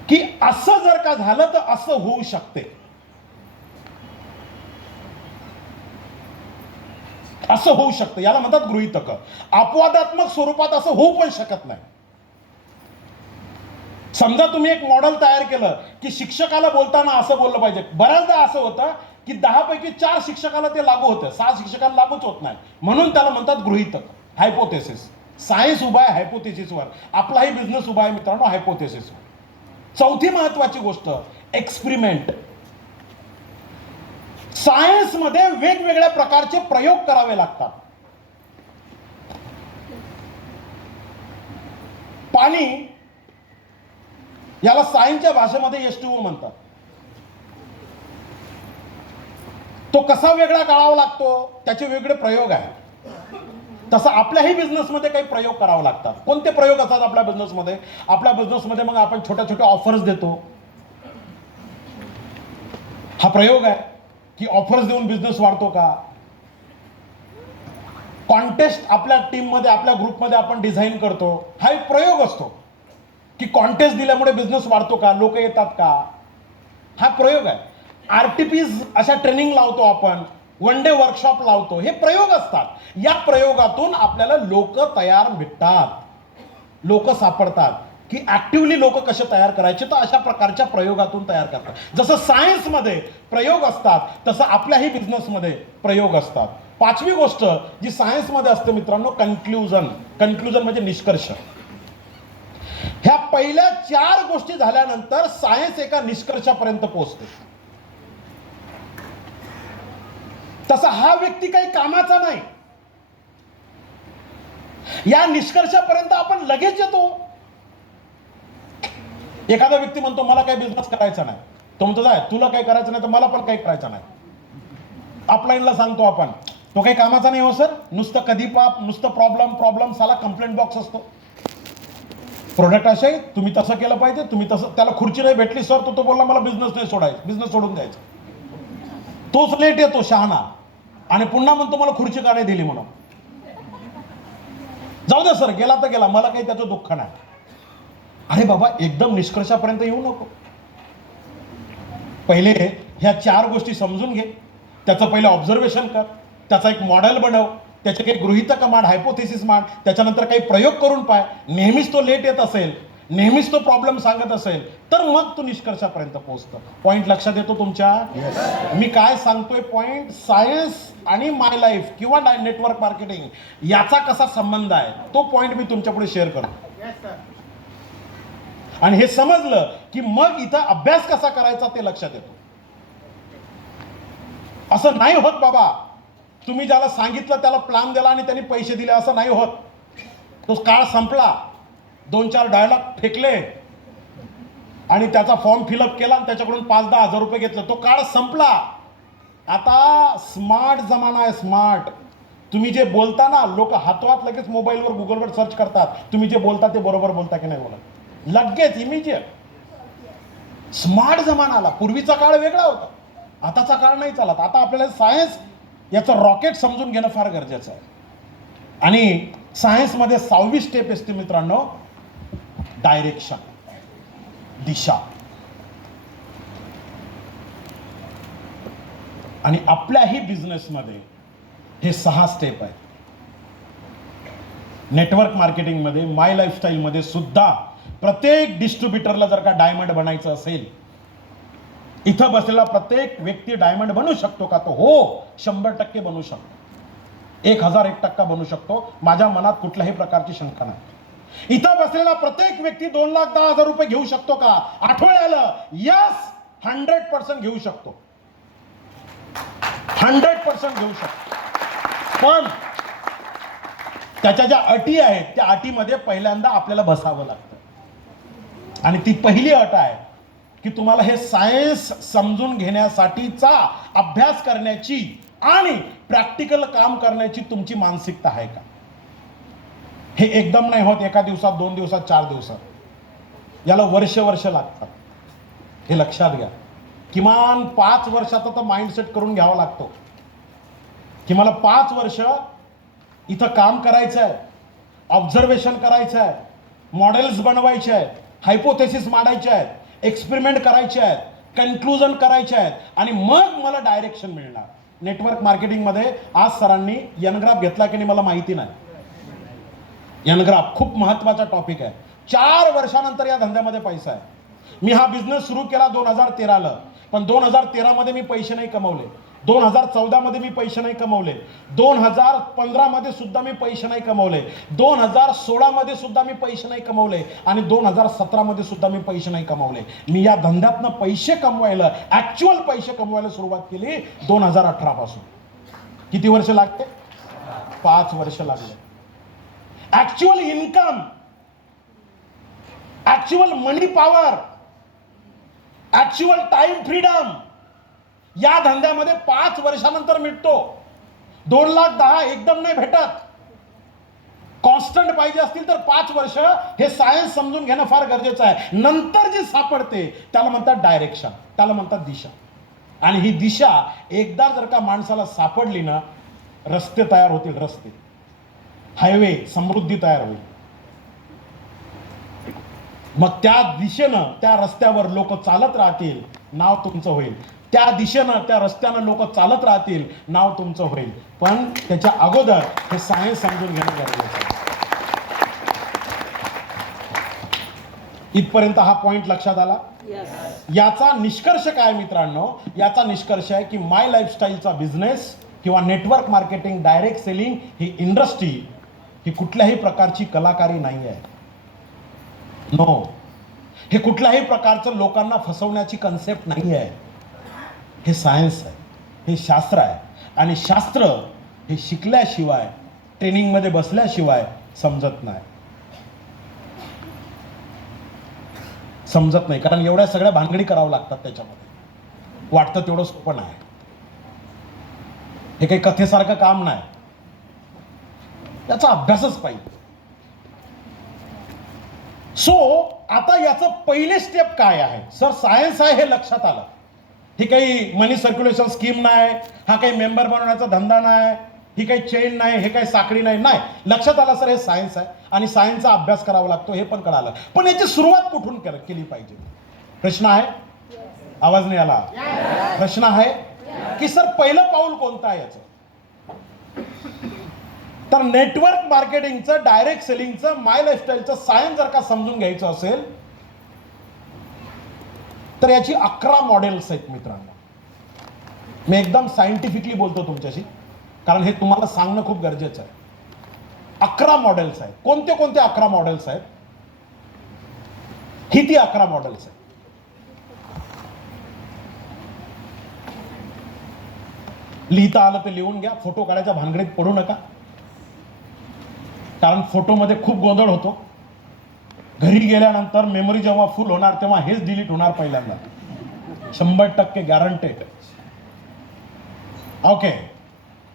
की असं जर का झालं तर असं होऊ शकते, असं होऊ शकतं, याला म्हणतात गृहीतक. अपवादात्मक स्वरूपात असं होऊ पण शकत नाही. समजा तुम्ही एक मॉडेल तयार केलं की शिक्षकाला बोलताना असं बोललं पाहिजे. बऱ्याचदा असं होतं की 10 पैकी 4 शिक्षकाला ते लागू होतं, 6 शिक्षकाला लागूच होत नाही. म्हणून त्याला म्हणतात गृहीतक, हायपोथेसिस. सायन्स उभा आहे हायपोथेसिसवर. आपलाही बिझनेस उभा आहे मित्रांनो हायपोथेसिसवर. चौथी महत्वाची गोष्ट एक्सपेरिमेंट. सायन्समध्ये वेगवेगळ्या प्रकारचे प्रयोग करावे लागतात. पाणी याला सायन्सच्या भाषेमध्ये H2O म्हणतात. तो कसा वेगळा काढावा लागतो त्याचे वेगळे प्रयोग आहेत. तसं आपल्याही बिझनेसमध्ये काही प्रयोग करावे लागतात. कोणते प्रयोग असतात आपल्या बिझनेसमध्ये? आपल्या बिझनेसमध्ये मग आपण छोट्या छोट्या ऑफर्स देतो. हा प्रयोग आहे की ऑफर्स देऊन बिझनेस वाढतो का? कॉन्टेस्ट आपल्या टीममध्ये आपल्या ग्रुपमध्ये आपण डिझाईन करतो. हा एक प्रयोग असतो की कॉन्टेस्ट दिल्यामुळे बिझनेस वाढतो का, लोक येतात का, हा प्रयोग आहे. आरटीपीज अशा ट्रेनिंग लावतो आपण, वन डे वर्कशॉप लावतो, हे प्रयोग असतात. या प्रयोगातून आपल्याला लोक तयार भेटतात, लोक सापडतात की ऍक्टिव्हली लोक कसे तयार करायचे, तर अशा प्रकारच्या प्रयोगातून तयार करतात. जसं सायन्समध्ये प्रयोग असतात तसं आपल्याही बिझनेसमध्ये प्रयोग असतात. पाचवी गोष्ट जी सायन्समध्ये असते मित्रांनो, कन्क्लुजन. कन्क्लुजन म्हणजे निष्कर्ष. ह्या पहिल्या 4 गोष्टी झाल्यानंतर सायन्स एका निष्कर्षापर्यंत पोहोचते. तसा हा व्यक्ती काही कामाचा नाही, या निष्कर्षापर्यंत आपण लगेच येतो. एखादा व्यक्ती म्हणतो मला काही बिझनेस करायचा नाही, तो म्हणतो जाय तुला काही करायचं नाही तर मला पण काही करायचं नाही. अपलाईनला सांगतो आपण, तो काही कामाचा नाही हो सर, नुसतं कधी पाप, नुसतं प्रॉब्लेम प्रॉब्लेम, साला कंप्लेंट बॉक्स असतो. प्रोडक्ट असे तुम्ही तसं केलं पाहिजे, तुम्ही तसं. त्याला खुर्ची नाही भेटली सर, तो बोलला मला बिझनेस नाही सोडायचं, बिझनेस सोडून द्यायचं. तोच लेट येतो शहाणा आणि पुन्हा म्हणतो मला खुर्ची का नाही दिली म्हणून. जाऊ दे सर, गेला तर गेला, मला काही त्याचं दुःख नाही. अरे बाबा, एकदम निष्कर्षापर्यंत येऊ नको. पहिले ह्या 4 गोष्टी समजून घे, त्याचं पहिलं ऑब्झर्वेशन कर, त्याचा एक मॉडेल बनव, त्याचे काही गृहीतक मांड, हायपोथेसिस मांड, त्याच्यानंतर काही प्रयोग करून पाय. नेहमीच तो लेट येत असेल, नेहमीच तो प्रॉब्लेम सांगत असेल, तर मग तो निष्कर्षापर्यंत पोहोचतो. पॉइंट लक्षात येतो तुमच्या? मी काय सांगतोय पॉइंट, सायन्स आणि माय लाईफ किंवा नेटवर्क मार्केटिंग याचा कसा संबंध आहे तो पॉइंट मी तुमच्या पुढे शेअर करतो. आणि हे समजलं की मग इथं अभ्यास कसा करायचा ते लक्षात येतो. असं नाही होत बाबा, तुम्ही ज्याला सांगितलं त्याला प्लॅन दिला आणि त्यांनी पैसे दिले, असं नाही होत. तो काळ संपला, 2-4 डायलॉग फेकले आणि त्याचा फॉर्म फिलअप केला आणि त्याच्याकडून 5-10 हजार रुपये घेतले, तो काळ संपला. आता स्मार्ट जमाना आहे, स्मार्ट. तुम्ही जे बोलता ना, लोक हातोहात लगेच मोबाईलवर गुगलवर सर्च करतात, तुम्ही जे बोलता ते बरोबर बोलता की नाही बोलत, लगेच इमिजिएट. स्मार्ट जमाना आला. पूर्वीचा काळ वेगळा होता, आताचा काळ नाही चालत. आता आपल्याला सायन्स याचं रॉकेट समजून घेणं फार गरजेचं आहे. आणि सायन्समध्ये 6वी स्टेप असते मित्रांनो, डायरेक्शन, दिशा. आणि आपल्याही बिझनेसमध्ये हे 6 स्टेप आहेत. नेटवर्क मार्केटिंगमध्ये, माय लाईफस्टाईलमध्ये सुद्धा प्रत्येक डिस्ट्रीब्युटरला जर का डायमंड बनायचं असेल, इथं बसलेला प्रत्येक व्यक्ती डायमंड बनू शकतो का? तो हो, 100% बनू शकतो. 1001% बनू शकतो. माझ्या मनात कुठल्याही प्रकारची शंका नाही. इथं बसलेला प्रत्येक व्यक्ती 2,10,000 रुपये घेऊ शकतो का? आठवड्याला? यस, 100% घेऊ शकतो. 100% घेऊ शकतो. पण त्याच्या ज्या अटी आहेत त्या अटीमध्ये पहिल्यांदा आपल्याला बसावं लागतं. आणि ती पहिली अट आहे की तुम्हाला हे सायन्स समजून घेण्यासाठीचा अभ्यास करण्याची आणि प्रॅक्टिकल काम करण्याची तुमची मानसिकता आहे का? हे एकदम नाही होत, एका दिवसात, 2 दिवसात, 4 दिवसात. याला वर्ष लागतात. हे लक्षात घ्या. किमान 5 वर्षाचा तर माइंडसेट करून घ्यावा लागतो की मला 5 वर्ष इथं काम करायचं आहे, ऑब्झर्वेशन करायचं आहे, मॉडेल्स बनवायचे आहेत, हायपोथेसिस मांडायचे आहेत, एक्सपेरिमेंट करायचे आहेत, कन्क्लुजन करायचे आहेत, आणि मग मला डायरेक्शन मिळणार. नेटवर्क मार्केटिंगमध्ये आज सरांनी एनग्राफ घेतला की नाही मला माहिती नाही. एनग्राफ खूप महत्वाचा टॉपिक आहे. 4 वर्षानंतर या धंद्यामध्ये पैसा आहे. मी हा बिझनेस सुरू केला 2013ला, पण 2013 मध्ये मी पैसे नाही कमवले, 2014 मध्ये मी पैसे नाही कमवले, 2015 मध्ये सुद्धा मी पैसे नाही कमवले, 2016 मध्ये सुद्धा मी पैसे नाही कमवले, आणि 2017 मध्ये सुद्धा मी पैसे नाही कमवले. मी या धंद्यातनं पैसे कमवायला, ऍक्च्युअल पैसे कमवायला सुरुवात केली 2018 पासून. किती वर्ष लागते? 5 वर्ष लागले. ऍक्च्युअल इन्कम, ऍक्च्युअल मनी पॉवर, ऍक्च्युअल टाइम फ्रीडम या धंद्यामध्ये 5 वर्षानंतर मिळतो. 2,10,000 एकदम नाही भेटत. कॉन्स्टंट पाहिजे असतील तर 5 वर्ष हे सायन्स समजून घेणं फार गरजेचं आहे. नंतर जे सापडते त्याला म्हणतात डायरेक्शन, त्याला म्हणतात दिशा. आणि ही दिशा एकदा जर का माणसाला सापडली ना, रस्ते तयार होतील, रस्ते, हायवे, समृद्धी तयार होईल. मग त्या दिशेनं त्या रस्त्यावर लोक चालत राहतील, नाव तुमचं होईल. त्या दिशेनं त्या रस्त्यानं लोक चालत राहतील, नाव तुमचं होईल. पण त्याच्या अगोदर हे सायन्स समजून घेणं गरजेचं आहे. इथपर्यंत हा पॉइंट लक्षात आला. याचा निष्कर्ष काय मित्रांनो? याचा निष्कर्ष आहे की माय लाईफस्टाईलचा बिझनेस किंवा नेटवर्क मार्केटिंग, डायरेक्ट सेलिंग ही इंडस्ट्री ही कुठल्याही प्रकारची कलाकारी नाही आहे. नो, हे कुठल्याही प्रकारचं लोकांना फसवण्याची कन्सेप्ट नाही आहे. हे सायन्स आहे, हे शास्त्र आहे. आणि शास्त्र हे शिकल्याशिवाय, ट्रेनिंगमध्ये बसल्याशिवाय समजत नाही. समजत नाही, कारण एवढ्या सगळ्या भानगडी करावं लागतात त्याच्यामध्ये. वाटतं तेवढं सोपं नाही. हे काही कथेसारखं काम नाही, याचा अभ्यासच पाहिजे. सो आता याचं पहिले स्टेप काय आहे? सर सायन्स आहे हे लक्षात आलं. ही काही मनी सर्क्युलेशन स्कीम नाही, हा काही मेंबर बनवण्याचा धंदा नाही, ही काही चेन नाही, हे काही साखळी नाही. नाही, लक्षात आलं सर हे सायन्स आहे आणि सायन्सचा अभ्यास करावा लागतो, हे पण कळालं. पण याची सुरुवात कुठून केली पाहिजे? प्रश्न आहे? आवाज नाही आला. प्रश्न आहे की सर पहिलं पाऊल कोणतं आहे याचं? तर नेटवर्क मार्केटिंगचं, डायरेक्ट सेलिंगचं, माय लाईफस्टाईलचं सायन्स जर का समजून घ्यायचं असेल तर याची 11 मॉडेल्स आहेत मित्रांनो. मी एकदम सायंटिफिकली बोलतो तुमच्याशी, कारण हे तुम्हाला सांगणं खूप गरजेचं आहे. 11 मॉडेल्स आहेत. कोणते कोणते 11 मॉडेल्स आहेत? ही ती 11 मॉडेल्स आहेत. लिहिता आलं तर लिहून घ्या, फोटो काढायच्या भानगडीत पडू नका, कारण फोटोमध्ये खूप गोंधळ होतो. घरी गेल्यानंतर मेमरी जेव्हा फुल होणार तेव्हा हेच डिलीट होणार पहिल्यांदा, 100% गॅरंटेड. ओके,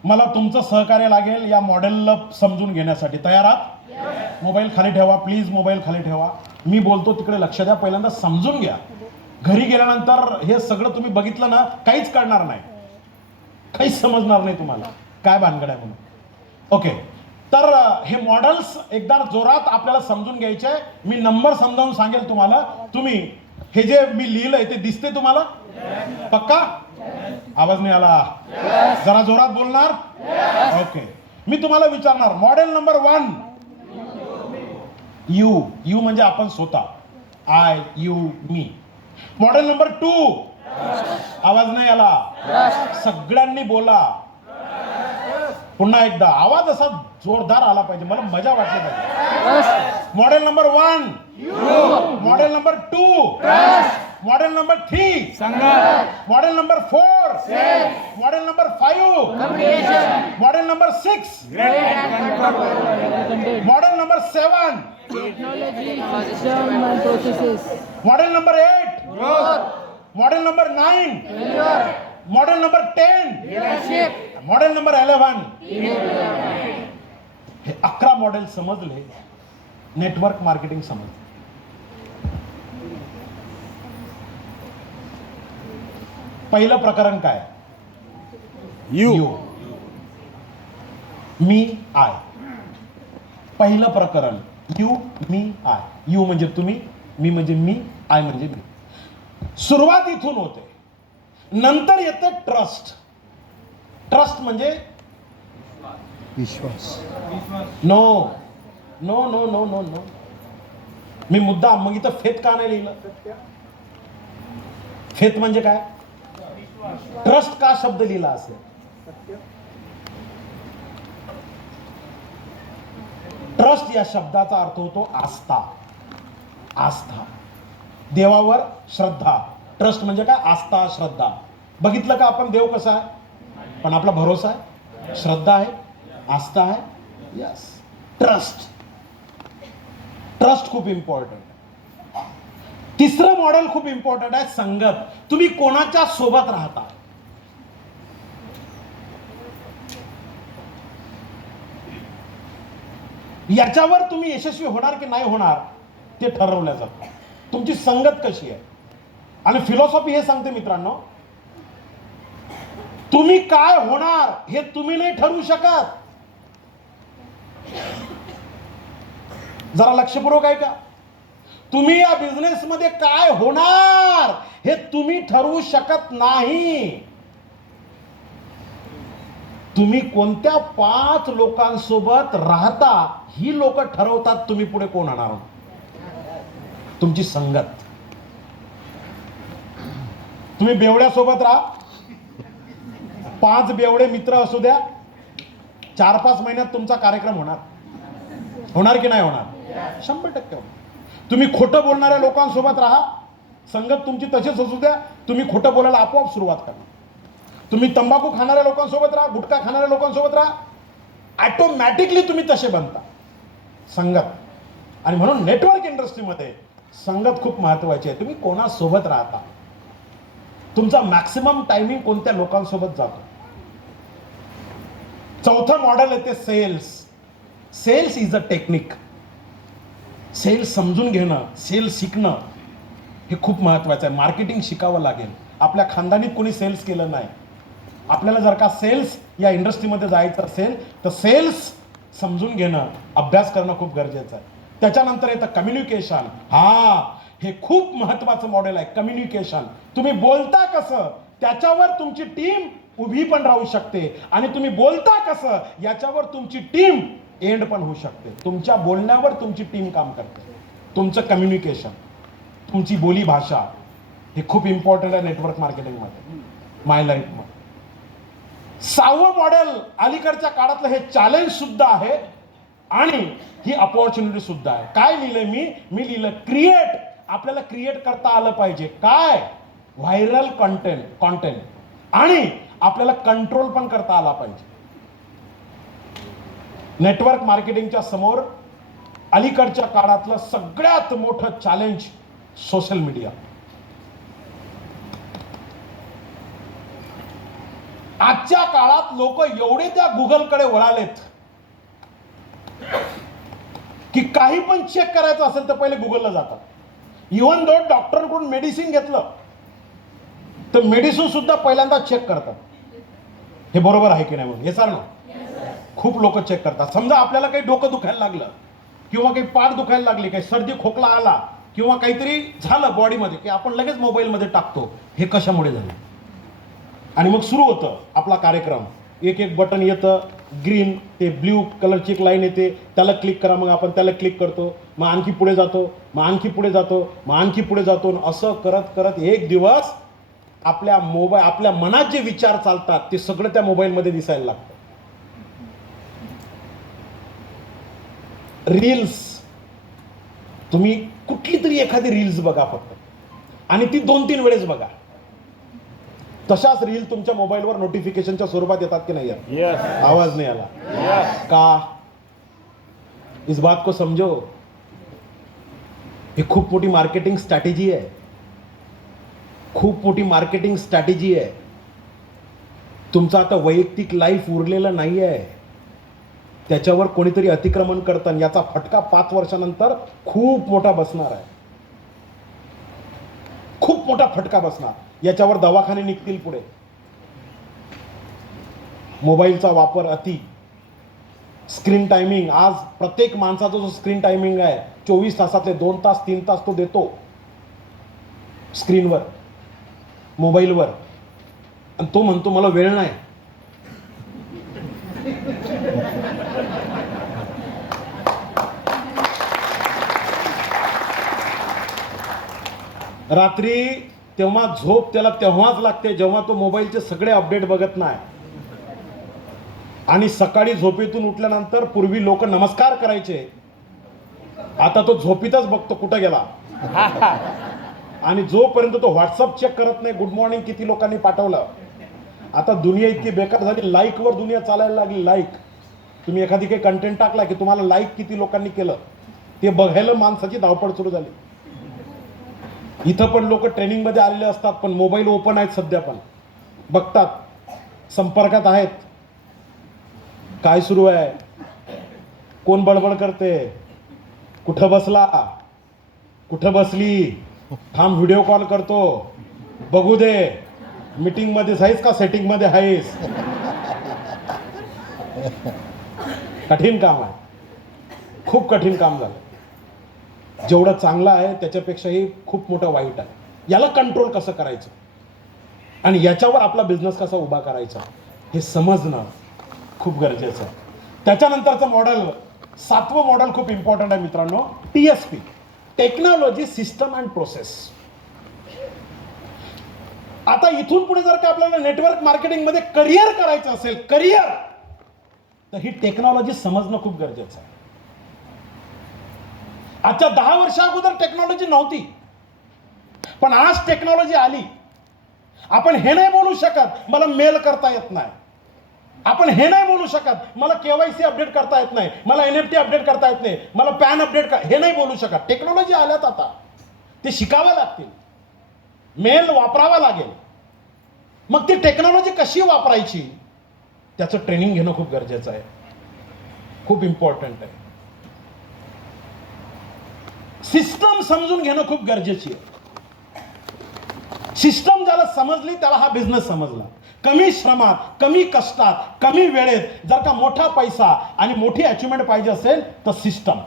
मला तुमचं सहकार्य लागेल या मॉडेलला समजून घेण्यासाठी. तयार आहात? मोबाईल खाली ठेवा प्लीज, मोबाईल खाली ठेवा. मी बोलतो तिकडे लक्ष द्या, पहिल्यांदा समजून घ्या. घरी गेल्यानंतर हे सगळं तुम्ही बघितलं ना, काहीच कळणार नाही, काहीच समजणार नाही तुम्हाला काय भानगड आहे म्हणून. ओके, तर हे मॉडेल्स एकदा जोरात आपल्याला समजून घ्यायचे. मी नंबर समजावून सांगेल तुम्हाला. तुम्ही हे जे मी लिहिलंय ते दिसते तुम्हाला? पक्का? आवाज नाही आला? जरा जोरात बोलणार? ओके, मी तुम्हाला विचारणार. Model number 1, you. यू म्हणजे आपण स्वतः, I, you, me. Model number 2, आवाज नाही आला? सगळ्यांनी बोला. पुन्हा एकदा आवाज असा जोरदार आला पाहिजे, मला मजा वाटली पाहिजे. Model number 1, model number 2, model number 3, model number 4, model number 5, model number 6, model number 7, model number 8, model number 9, model number 10, model number 11. हे 11 मॉडेल समजले, नेटवर्क मार्केटिंग समजले. पहिलं प्रकरण काय? You, me, I. पहिलं प्रकरण यू, मी, आय. यू म्हणजे तुम्ही, मी म्हणजे मी, आय म्हणजे मी. सुरुवात इथून होते. नंतर येते ट्रस्ट. ट्रस्ट म्हणजे विश्वास. No no no no no no. मी मुद्दा मग इथं फेथ का नाही लिहिलं? फेथ म्हणजे काय? ट्रस्ट का शब्द लिहिला असेल? ट्रस्ट या शब्दाचा अर्थ होतो आस्था. आस्था, देवावर श्रद्धा. ट्रस्ट म्हणजे काय? आस्था, श्रद्धा. बघितलं का आपण देव कसा आहे? पण आपला भरोसा आहे, श्रद्धा आहे, आस्था आहे. Yes, trust. ट्रस्ट खूप इम्पॉर्टंट. तिसरं मॉडेल खूप इम्पॉर्टंट आहे, संगत. तुम्ही कोणाच्या सोबत राहता. याच्यावर तुम्ही यशस्वी होणार की नाही होणार ते ठरवलं जातं. तुमची संगत कशी आहे. आणि फिलॉसॉफी हे सांगते मित्रांनो, तुम्ही काय होणार हे तुम्ही नाही ठरवू शकत. जरा लक्षपूर्वक आहे का. तुम्ही या बिझनेस मध्ये काय होणार हे तुम्ही ठरवू शकत नाही. तुम्ही कोणत्या 5 लोकांसोबत राहता ही लोक ठरवतात तुम्ही पुढे कोण होणार. तुमची संगत. तुम्ही बेवड्यासोबत राहा, 5 बेवडे मित्र असू द्या, 4-5 महिन्यात तुमचा कार्यक्रम होणार की नाही होणार. 100% होणार. तुम्ही खोटं बोलणाऱ्या लोकांसोबत राहा, संगत तुमची तशीच असू द्या, तुम्ही खोटं बोलायला आपोआप सुरुवात करणार. तुम्ही तंबाखू खाणाऱ्या लोकांसोबत राहा, गुटखा खाणाऱ्या लोकांसोबत राहा, ऑटोमॅटिकली तुम्ही तसे बनता. संगत. आणि म्हणून नेटवर्क इंडस्ट्रीमध्ये संगत खूप महत्वाची आहे. तुम्ही कोणासोबत राहता, तुमचा मॅक्सिमम टायमिंग कोणत्या लोकांसोबत जातो. चौथं मॉडेल येते sales. Sales is a technique. Sales समजून घेणं, सेल्स शिकणं हे खूप महत्वाचं आहे. मार्केटिंग शिकावं लागेल. आपल्या खानदानीत कोणी सेल्स केलं नाही. आपल्याला जर का सेल्स या इंडस्ट्रीमध्ये जायचं असेल तर सेल्स समजून घेणं, अभ्यास करणं खूप गरजेचं आहे. त्याच्यानंतर येतं कम्युनिकेशन. हे खूप महत्वाचं मॉडेल आहे. कम्युनिकेशन. तुम्ही बोलता कसं त्याच्यावर तुमची टीम उभी पण राहू शकते आणि तुम्ही बोलता कसं याच्यावर तुमची टीम एंड पण होऊ शकते. तुमच्या बोलण्यावर तुमची टीम काम करते. तुमचं कम्युनिकेशन, तुमची बोली भाषा हे खूप इम्पॉर्टंट आहे नेटवर्क मार्केटिंगमध्ये, माय लाईफमध्ये. 6वं मॉडेल अलीकडच्या काळातलं हे चॅलेंज सुद्धा आहे आणि ही अपॉर्च्युनिटी सुद्धा आहे. काय लिहिलंय मी लिहिलं क्रिएट. आपल्याला क्रिएट करता आलं पाहिजे. काय? Viral content. आणि आपल्याला कंट्रोल पण करता आला पाहिजे. नेटवर्क मार्केटिंगच्या समोर अलीकडच्या काळातलं सगळ्यात मोठं चॅलेंज सोशल मीडिया. आजच्या काळात लोक एवढे त्या गुगलकडे वळालेत की काही पण चेक करायचं असेल तर पहिले गुगलला जातात. इव्हन दो डॉक्टरकडून मेडिसिन घेतलं तर मेडिसिन सुद्धा पहिल्यांदा चेक करतात. हे बरोबर आहे की नाही म्हणून. हे सांग ना. खूप लोक चेक करतात. समजा आपल्याला काही डोकं दुखायला लागलं किंवा काही पाठ दुखायला लागली, काही सर्दी खोकला आला किंवा काहीतरी झालं बॉडीमध्ये की आपण लगेच मोबाईलमध्ये टाकतो हे कशामुळे झालं. आणि मग सुरू होतं आपला कार्यक्रम. एक बटन येतं ग्रीन, ते ब्ल्यू कलरची एक लाईन येते, त्याला क्लिक करा. मग आपण त्याला क्लिक करतो, मग आणखी पुढे जातो, मग आणखी पुढे जातो, मग आणखी पुढे जातो. असं करत करत एक दिवस आपल्या मनात जे विचार चालतात ते सगळं त्या मोबाईलमध्ये दिसायला लागतं. रील्स. तुम्ही कुठली तरी एखादी रील्स बघा फक्त, आणि ती 2-3 वेळेस बघा. तशाच रील तुमच्या मोबाईलवर नोटिफिकेशनच्या स्वरूपात येतात की नाही येत? आवाज नाही आला का? इस बात को समजो. ही खूप मोठी मार्केटिंग स्ट्रॅटेजी आहे. खूप मोठी मार्केटिंग स्ट्रॅटेजी आहे. तुमचं आता वैयक्तिक लाईफ उरलेलं नाही आहे. त्याच्यावर कोणीतरी अतिक्रमण करतं. याचा फटका 5 वर्षानंतर खूप मोठा बसणार आहे. खूप मोठा फटका बसणार. याच्यावर दवाखाने निघतील पुढे. मोबाईलचा वापर अति, स्क्रीन टायमिंग. आज प्रत्येक माणसाचा जो स्क्रीन टायमिंग आहे 24 तासातले 2 तास 3 तास तो देतो स्क्रीनवर, मोबाईलवर. आणि तो म्हणतो मला वेळ नाही. रात्री तेव्हा झोप त्याला तेव्हाच लागते जेव्हा तो मोबाईलचे सगळे अपडेट बघत नाही. आणि सकाळी झोपेतून उठल्यानंतर पूर्वी लोक नमस्कार करायचे, आता तो झोपीतच बघतो कुठं गेला. आणि जोपर्यंत तो व्हॉट्सअप चेक करत नाही गुड मॉर्निंग किती लोकांनी पाठवलं. आता दुनिया इतकी बेकार झाली, लाईकवर दुनिया चालायला लागली. लाईक. तुम्ही एखादी काही कंटेंट टाकला की तुम्हाला लाईक किती लोकांनी केलं ते बघायला माणसाची धावपळ सुरू झाली. इथं पण लोक ट्रेनिंगमध्ये आलेले असतात, पण मोबाईल ओपन आहेत सध्या, पण बघतात, संपर्कात आहेत. काय सुरू आहे, कोण बडबड करते, कुठं बसला, कुठं बसली, थांब व्हिडिओ कॉल करतो, बघू दे, मीटिंग मध्ये आहेस का सेटिंग मध्ये आहेस. कठीण काम आहे, खूप कठीण काम झालं. जेवढं चांगलं आहे त्याच्यापेक्षाही खूप मोठं वाईट आहे. याला कंट्रोल कसं करायचं आणि याच्यावर आपला बिझनेस कसा उभा करायचा हे समजणं खूप गरजेचं आहे. त्याच्यानंतरचं मॉडेल, 7वं मॉडेल खूप इम्पॉर्टंट आहे मित्रांनो, TSP, technology system and process. आता इथून पुढे जर का आपल्याला नेटवर्क मार्केटिंग मध्ये करिअर करायचं असेल, करिअर, तर ही टेक्नॉलॉजी समजणं खूप गरजेचं आहे. आजच्या 10 वर्षा अगोदर टेक्नॉलॉजी नव्हती, पण आज टेक्नॉलॉजी आली. आपण हे नाही बोलू शकत मला मेल करता येत नाही, आपण हे नाही बोलू शकत मला KYC अपडेट करता येत नाही, मला NFT अपडेट करता येत नाही, मला पॅन अपडेट हे नाही बोलू शकत. टेक्नॉलॉजी आल्यात, आता ते शिकावं लागतील, मेल वापरावा लागेल. मग ती टेक्नॉलॉजी कशी वापरायची त्याचं ट्रेनिंग घेणं खूप गरजेचं आहे, खूप इम्पॉर्टंट आहे. सिस्टम समजून घेणं खूप गरजेची आहे. सिस्टम ज्याला समजली त्याला हा बिझनेस समजला. कमी श्रमात, कमी कष्टात, कमी वेळेत जर का मोठा पैसा आणि मोठी अचिव्हमेंट पाहिजे असेल तर सिस्टम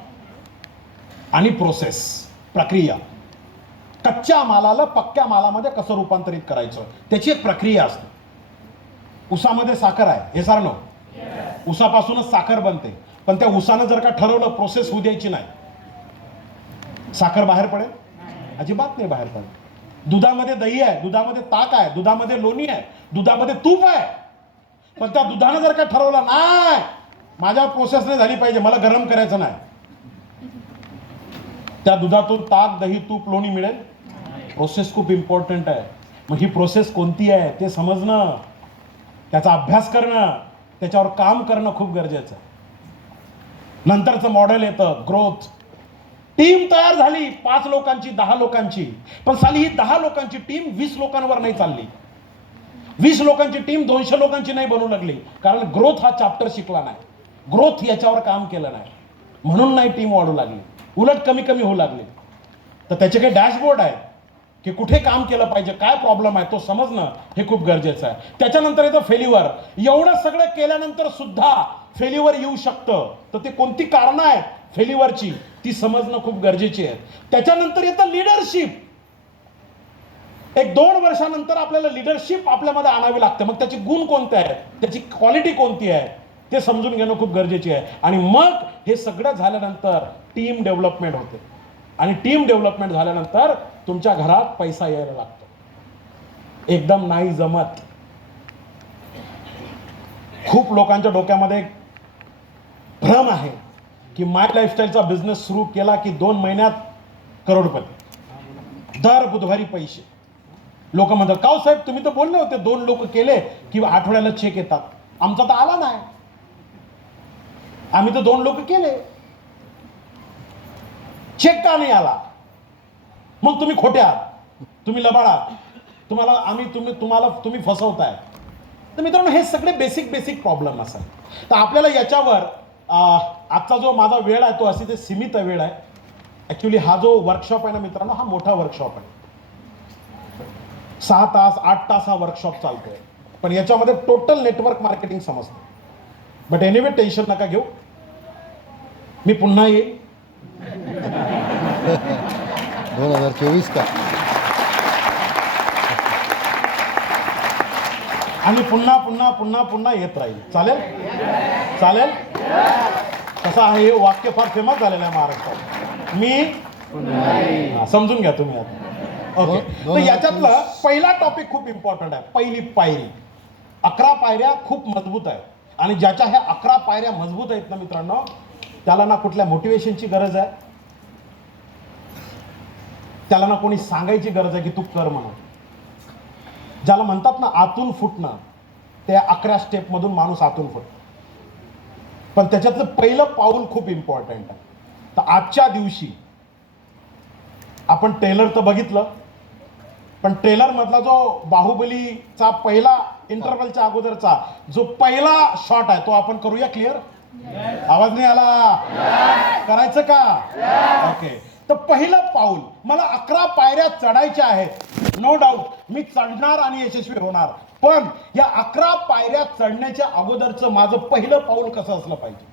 आणि प्रोसेस, प्रक्रिया. कच्च्या मालाला पक्क्या मालामध्ये कसं रूपांतरित करायचं त्याची एक प्रक्रिया असते. ऊसामध्ये साखर आहे, हे सार नो, ऊसापासूनच साखर बनते, पण त्या ऊसानं जर का ठरवलं प्रोसेस होऊ द्यायची नाही, साखर बाहेर पडेल? अजिबात नाही बाहेर पडेल. दुधामध्ये दही आहे, दुधामध्ये ताक आहे, दुधामध्ये लोणी आहे, दुधामध्ये तूप आहे, पण त्या दुधानं जर का ठरवलं नाही माझ्या प्रोसेस नाही झाली पाहिजे, मला गरम करायचं नाही, त्या दुधातून ताक, दही, तूप, लोणी मिळेल? प्रोसेस खूप इम्पॉर्टंट आहे. मग ही प्रोसेस कोणती आहे ते समजणं, त्याचा अभ्यास करणं, त्याच्यावर काम करणं खूप गरजेचं आहे. नंतरचं मॉडेल येतं ग्रोथ. टीम तयार झाली 5 लोकांची, 10 लोकांची, पण साली ही 10 लोकांची टीम 20 लोकांवर नाही चालली, 20 लोकांची टीम 200 लोकांची नाही बनवू लागली, कारण ग्रोथ हा चॅप्टर शिकला नाही, ग्रोथ याच्यावर काम केलं नाही, म्हणून नाही टीम वाढू लागली, उलट कमी कमी होऊ लागली. तर त्याचे काही डॅशबोर्ड आहे की कुठे काम केलं पाहिजे, काय प्रॉब्लेम आहे तो समजणं हे खूप गरजेचं आहे. त्याच्यानंतर येतं फेल्युअर. एवढं सगळं केल्यानंतर सुद्धा फेल्युअर येऊ शकतं, तर ते कोणती कारणं आहेत फेल्युअरची ती समजणं खूप गरजेची आहे. त्याच्यानंतर येतं लीडरशिप. 1-2 वर्षानंतर आपल्याला लीडरशिप आपल्यामध्ये आणावी लागते. मग त्याचे गुण कोणते आहेत, त्याची क्वालिटी कोणती आहे ते समजून घेणं खूप गरजेचे आहे. आणि मग हे सगळं झाल्यानंतर टीम डेव्हलपमेंट होते, आणि टीम डेव्हलपमेंट झाल्यानंतर तुमच्या घरात पैसा यायला लागतो. एकदम नाही जमत. खूप लोकांच्या डोक्यामध्ये एक भ्रम आहे की माय लाईफस्टाईलचा बिझनेस सुरू केला की 2 महिन्यात करोडपती, दर बुधवारी पैसे. लोक म्हणतात का साहेब तुम्ही तर बोलले होते 2 लोक केले की आठवड्याला चेक येतात, आमचा तर आला नाही, आम्ही तर 2 लोक केले, चेक का नाही आला? मग तुम्ही खोटे आहात, तुम्ही लबाड आहात, तुम्ही फसवताय. तर मित्रांनो हे सगळे बेसिक प्रॉब्लेम असतात. तर आपल्याला याच्यावर आजचा जो माझा वेळ आहे तो अशी ते सीमित वेळ आहे. ऍक्च्युली हा जो वर्कशॉप आहे ना मित्रांनो, हा मोठा वर्कशॉप आहे, 6 तास 8 तास हा वर्कशॉप चालतोय, पण याच्यामध्ये टोटल नेटवर्क मार्केटिंग समजतं. बट एनिवे टेन्शन नका घेऊ, मी पुन्हा येईल 2024 का, आणि पुन्हा पुन्हा पुन्हा पुन्हा येत राहील. चालेल? चालेल? कसं आहे हे वाक्य फार फेमस झालेलं आहे महाराष्ट्रात. मी समजून घ्या तुम्ही आता. ओके. तर याच्यातलं पहिला टॉपिक खूप इम्पॉर्टंट आहे. पहिली पायरी, 11 पायऱ्या खूप मजबूत आहे, आणि ज्याच्या ह्या 11 पायऱ्या मजबूत आहेत ना मित्रांनो, त्याला ना कुठल्या मोटिवेशनची गरज आहे, त्याला ना कोणी सांगायची गरज आहे की तू कर म्हणून. ज्याला म्हणतात ना आतून फुटणं, त्या 11 स्टेप मधून माणूस आतून फुटतो. पण त्याच्यातलं पहिलं पाऊल खूप इम्पॉर्टंट आहे. तर आजच्या दिवशी आपण ट्रेलर तर बघितलं, पण ट्रेलर मधला जो बाहुबलीचा पहिला इंटरव्हलच्या अगोदरचा जो पहिला शॉट आहे तो आपण करूया क्लिअर. आवाज नाही आला? करायचं का? ओके. तर पहिलं पाऊल, मला 11 पायऱ्या चढायच्या आहेत, नो डाऊट मी चढणार आणि यशस्वी होणार. पण या 11 पायऱ्या चढण्याच्या अगोदरचं माझं पहिलं पाऊल कसं असलं पाहिजे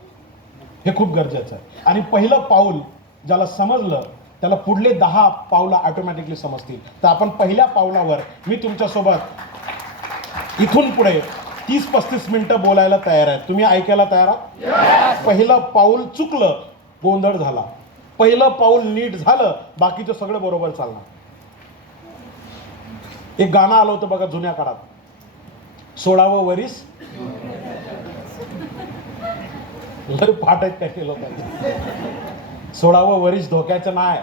हे खूप गरजेचं आहे. आणि पहिलं पाऊल ज्याला समजलं त्याला पुढले 10 पावलं ऑटोमॅटिकली समजतील. तर आपण पहिल्या पावलावर मी तुमच्यासोबत इथून पुढे 30-35 मिनिटं बोलायला तयार आहे. तुम्ही ऐकायला तयार आहात? पहिलं पाऊल चुकलं, गोंधळ झाला. पहिलं पाऊल नीट झालं, बाकीचं सगळं बरोबर चालणार. एक गाणं आलं होतं बघा जुन्या काळात, 16वं वरीस लय पाठ आहेत काय केलं पाहिजे. 16वं वरीस धोक्याचं नाही.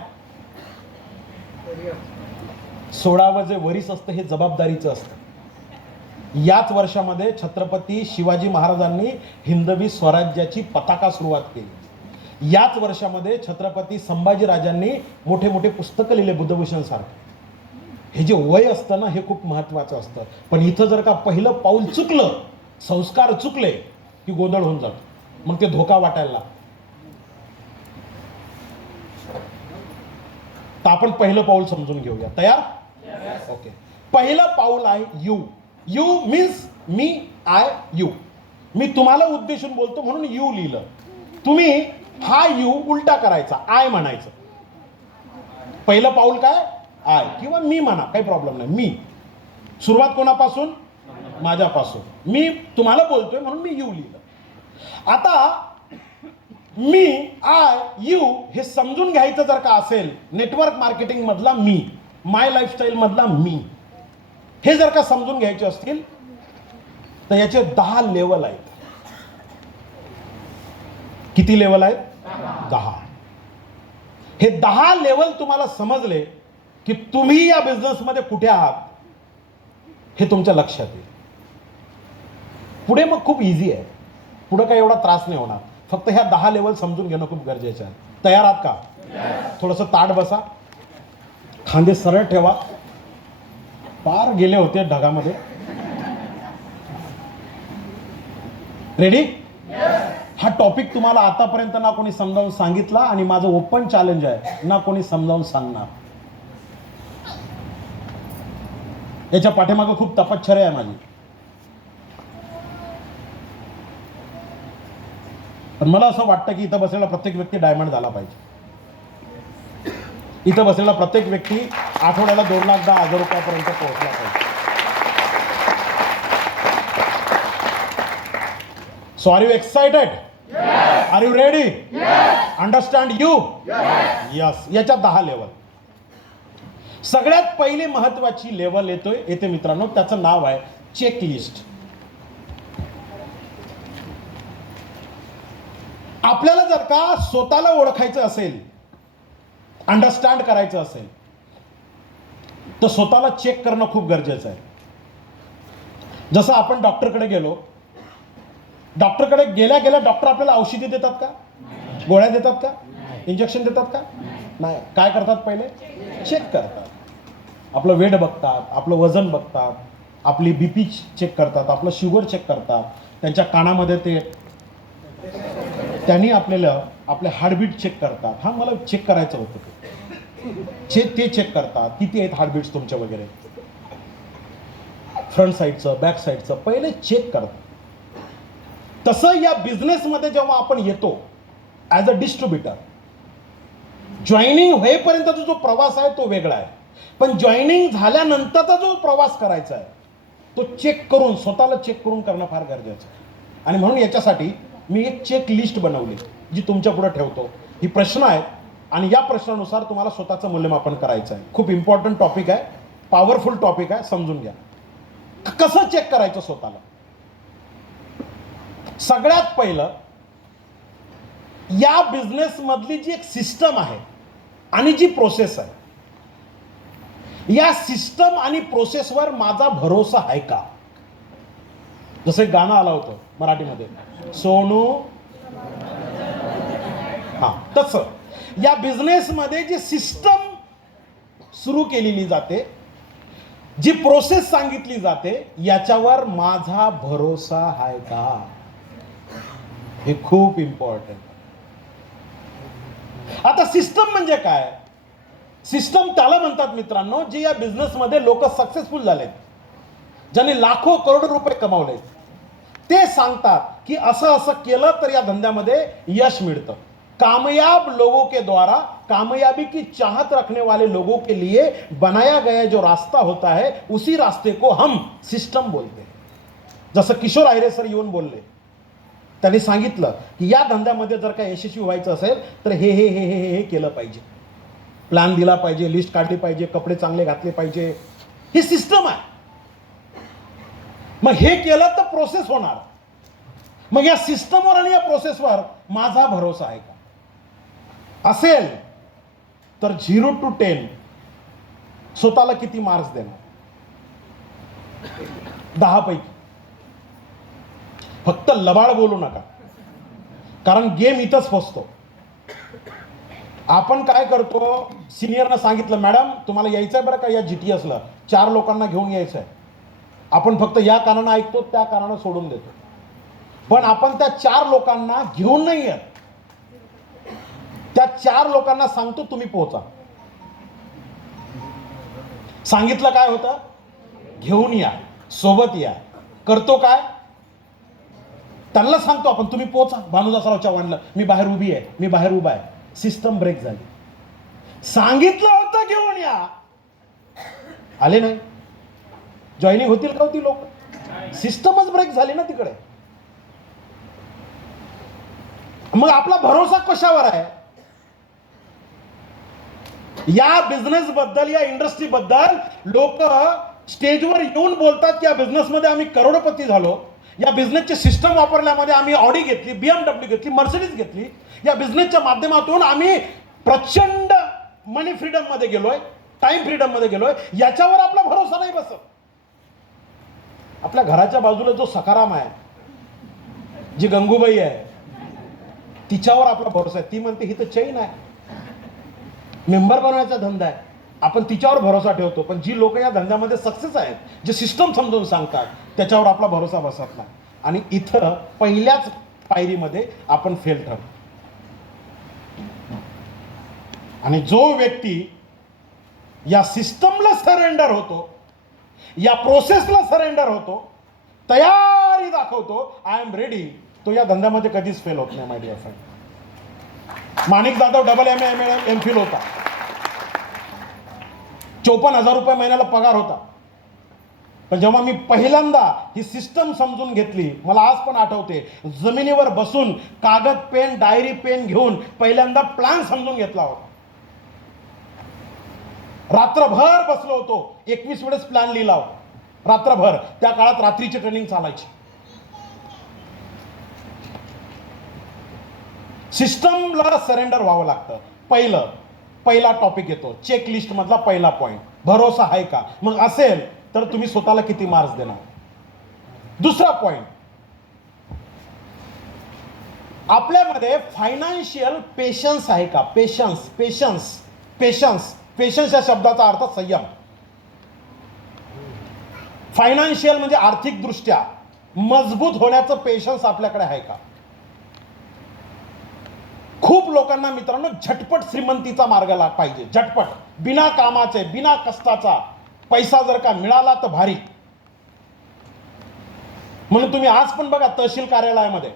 16वं जे वरीस असतं हे जबाबदारीचं असतं. याच वर्षामध्ये छत्रपती शिवाजी महाराजांनी हिंदवी स्वराज्याची पताका सुरुवात केली. याच वर्षामध्ये छत्रपती संभाजीराजांनी मोठे मोठे पुस्तकं लिहिले, बुद्धभूषण सारखे. हे जे वय असतं ना हे खूप महत्वाचं असतं. पण इथं जर का पहिलं पाऊल चुकलं, संस्कार चुकले की गोंधळ होऊन जातो, मग ते धोका वाटायला लागतो. तर आपण पहिलं पाऊल समजून घेऊया. तयार? ओके. पहिलं पाऊल आहे यू. यू मीन्स मी, आय, यू. मी तुम्हाला उद्देशून बोलतो म्हणून यू लिहिलं. तुम्ही हा यू उलटा करायचा, आय म्हणायचं. पहिलं पाऊल काय? आय, किंवा मी म्हणा, काही प्रॉब्लेम नाही. मी. सुरुवात कोणापासून? माझ्यापासून. मी तुम्हाला बोलतोय म्हणून मी यू लिहिलं. आता मी, आय, यू हे समजून घ्यायचं जर का असेल, नेटवर्क मार्केटिंग मधला मी, माय लाईफस्टाईल मधला मी, हे जर का समजून घ्यायचे असतील तर याचे 10 लेवल आहेत. किती लेवल आहेत? 10. हे 10 लेवल तुम्हाला समजले की तुम्ही या बिझनेसमध्ये कुठे आहात हे तुमच्या लक्षात येईल. पुढे मग खूप इझी आहे. पुढे काही एवढा त्रास नाही होणार. फक्त ह्या 10 लेवल समजून घेणं खूप गरजेचं आहे. तयार आहात का? थोडंसं ताठ बसा, खांदे सरळ ठेवा. पार गेले होते ढगामध्ये. रेडी? हा टॉपिक तुम्हाला आतापर्यंत ना कोणी समजावून सांगितला आणि माझं ओपन चॅलेंज आहे, ना कोणी समजावून सांगणार. याच्या पाठीमागं खूप तपश्चर्या आहे माझी. पण मला असं वाटतं की इथं बसलेला प्रत्येक व्यक्ती डायमंड झाला पाहिजे. इथं बसलेला प्रत्येक व्यक्ती आठवड्याला 2,10,000 रुपयापर्यंत पोहोचला पाहिजे. So are you excited? Are you ready? Understand you? Yes. याच्या 10 लेवल. सगळ्यात पहिली महत्वाची लेवल येते मित्रांनो, त्याचं नाव आहे चेकलिस्ट. आपल्याला जर का स्वतःला ओळखायचं असेल, अंडरस्टँड करायचं असेल, तर स्वतःला चेक करणं खूप गरजेचं आहे. जसं आपण डॉक्टरकडे गेलो, डॉक्टरकडे गेल्या गेल्या डॉक्टर आपल्याला औषधी देतात का? गोळ्या देतात का? इंजेक्शन देतात का? नाही. काय करतात? पहिले चेक करतात. आपलं वेट बघतात, आपलं वजन बघतात, आपली बीपी चेक करतात, आपलं शुगर चेक करतात. त्यांच्या कानामध्ये त्यांनी आपल्याला आपले हार्टबीट चेक करतात. हा मला चेक करायचं होतं ते चेक करतात. किती आहेत हार्टबीट्स तुमच्या वगैरे, फ्रंट साईडचं, बॅक साईडचं पहिले चेक करतात. तसं या बिझनेसमध्ये जेव्हा आपण येतो ॲज अ डिस्ट्रीब्युटर, जॉईनिंग होईपर्यंतचा जो प्रवास आहे तो वेगळा आहे. पण जॉईनिंग झाल्यानंतरचा जो प्रवास करायचा आहे तो चेक करून, स्वतःला चेक करून करणं फार गरजेचं आहे. आणि म्हणून याच्यासाठी मी एक चेक लिस्ट बनवली जी तुमच्या पुढे ठेवतो. ही प्रश्न आहेत आणि या प्रश्नानुसार तुम्हाला स्वतःचं मूल्यमापन करायचं आहे. खूप इम्पॉर्टंट टॉपिक आहे, पॉवरफुल टॉपिक आहे, समजून घ्या. कसं चेक करायचं स्वतःला? सगळ्यात पहिलं, या बिझनेस मधली जी एक सिस्टम आहे आणि जी प्रोसेस आहे, या सिस्टम आणि प्रोसेसवर माझा भरोसा आहे का? जसं एक गाणं आलं होतं मराठीमध्ये, सोनू. हा, तसं या बिझनेसमध्ये जी सिस्टम सुरू केलेली जाते, जी प्रोसेस सांगितली जाते, याच्यावर माझा भरोसा आहे का? हे खूप इम्पॉर्टंट. आता सिस्टम म्हणजे काय? सिस्टम त्याला म्हणतात मित्रांनो, जे या बिझनेसमध्ये लोक सक्सेसफुल झालेत, ज्यांनी लाखो करोडो रुपये कमावले, ते सांगतात की असं असं केलं तर या धंद्यामध्ये यश मिळतं. कामयाब लोगों के द्वारा कामयाबी की चाहत रखने वाले लोगों के लिए बनाया गया जो रास्ता होता है, उसी रास्ते को हम सिस्टम बोलते हैं. जसं किशोर आहिरे सर येऊन बोलले, त्यांनी सांगितलं की या धंद्यामध्ये जर का यशस्वी व्हायचं असेल तर हे हे हे हे हे केलं पाहिजे, प्लॅन दिला पाहिजे, लिस्ट काढली पाहिजे, कपडे चांगले घातले पाहिजे. ही सिस्टम आहे. मग हे केलं तर प्रोसेस होणार. मग या सिस्टमवर आणि या प्रोसेसवर माझा भरोसा आहे का? असेल तर 0 to 10 स्वतःला किती मार्क्स देणार? 10 पैकी. फक्त लबाड बोलू नका, कारण गेम इथंच फसतो. आपण काय करतो, सिनियरनं सांगितलं मॅडम तुम्हाला यायचंय बरं का या GTSला, 4 लोकांना घेऊन यायचंय. आपण फक्त या कारणानं ऐकतो, त्या कारणानं सोडून देतो. पण आपण त्या 4 लोकांना घेऊन नाही येत. त्या 4 लोकांना सांगतो तुम्ही पोहोचा. सांगितलं काय होतं? घेऊन या, सोबत या. करतो काय? त्यांना सांगतो आपण तुम्ही पोहोचा. भानुदासराव चव्हाणला मी बाहेर उभी आहे, मी बाहेर उभा आहे. सिस्टम ब्रेक झाली. सांगितलं होतं घेऊन या, आले नाही. जॉईनिंग होतील का होती लोक? सिस्टमच ब्रेक झाली ना तिकडे. मग आपला भरोसा कशावर आहे? या बिझनेस बद्दल, या इंडस्ट्री बद्दल लोक स्टेजवर येऊन बोलतात की या बिझनेसमध्ये आम्ही करोडपती झालो, या बिझनेसचे सिस्टम वापरल्यामध्ये आम्ही ऑडी घेतली, BMW घेतली, मर्सिडीज घेतली, या बिझनेसच्या माध्यमातून आम्ही प्रचंड मनी फ्रीडम मध्ये गेलोय, टाइम फ्रीडम मध्ये गेलोय. याच्यावर आपला भरोसा नाही बसत. आपल्या घराच्या बाजूला जो सखाराम आहे, जी गंगूबाई आहे, तिच्यावर आपला भरोसा आहे. ती म्हणते ही तर चैन आहे, मेंबर बनवायचा धंदा आहे, आपण तिच्यावर भरोसा ठेवतो. पण जी लोक या धंद्यामध्ये सक्सेस आहेत, जे सिस्टम समजून सांगतात, त्याच्यावर आपला भरोसा बसत नाही. आणि इथं पहिल्याच पायरीमध्ये आपण फेल ठरतो. आणि जो व्यक्ती या सिस्टमला सरेंडर होतो, या प्रोसेसला सरेंडर होतो, तयारी दाखवतो, आय एम रेडी, तो या धंद्यामध्ये कधीच फेल होत नाही. My dear friend, Manik Jadhav double MA MPhil होता, 54,000 रुपये महिन्याला पगार होता. पण जेव्हा मी पहिल्यांदा ही सिस्टम समजून घेतली, मला आज पण आठवते, जमिनीवर बसून कागद पेन, डायरी पेन घेऊन पहिल्यांदा प्लॅन समजून घेतला होता. रात्रभर बसलो होतो, 21 वेळेस प्लॅन लिहिला होता, रात्रभर. त्या काळात रात्रीची ट्रेनिंग चालायची. सिस्टमला सरेंडर व्हावं लागतं. पहिला टॉपिक येतो, चेकलिस्ट मधला पहिला पॉइंट, भरोसा आहे का? मग असेल तर तुम्ही स्वतःला किती मार्क्स देणार? दुसरा पॉइंट, आपल्यामध्ये फायनान्शियल पेशन्स आहे का? पेशन्स या शब्दाचा अर्थ संयम. फायनान्शियल म्हणजे आर्थिक दृष्ट्या मजबूत होण्याचं पेशन्स आपल्याकडे आहे का? खूप लोकांना मित्रांनो झटपट श्रीमंतीचा मार्ग पाहिजे, झटपट, बिना कामाचे, बिना कष्टाचा पैसा जर का मिळाला तर भारी. म्हणून तुम्ही आज पण बघा तहसील कार्यालयामध्ये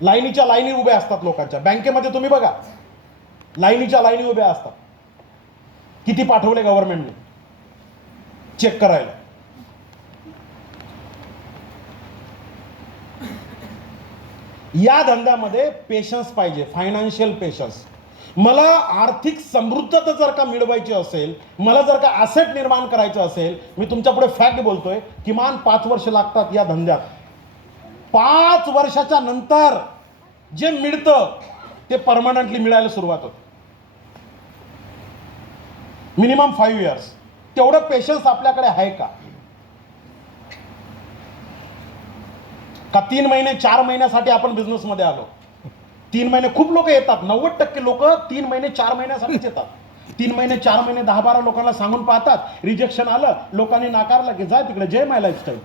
लाईनीच्या लाईनी उभ्या असतात लोकांच्या. बँकेमध्ये तुम्ही बघा लाईनीच्या लाईनी उभ्या असतात. किती पाठवले गव्हर्नमेंटने चेक करायला. या धंद्यामध्ये पेशन्स पाहिजे, फायनान्शियल पेशन्स. मला आर्थिक समृद्धता जर का मिळवायची असेल, मला जर का ॲसेट निर्माण करायचं असेल, मी तुमच्या पुढे फॅक्ट बोलतोय, किमान 5 वर्ष लागतात या धंद्यात. 5 वर्षाच्या नंतर जे मिळतं ते परमनंटली मिळायला सुरुवात होते. Minimum 5 years. तेवढं पेशन्स आपल्याकडे आहे का? 3 महिने 4 महिन्यासाठी आपण बिझनेसमध्ये आलो? 3 महिने खूप लोक येतात, 90% लोक 3 महिने 4 महिन्यासाठीच येतात. 3 महिने 4 महिने 10-12 लोकांना सांगून पाहतात, रिजेक्शन आलं, लोकांनी नाकारलं की जा तिकडे, जय माय लाईफस्टाईल.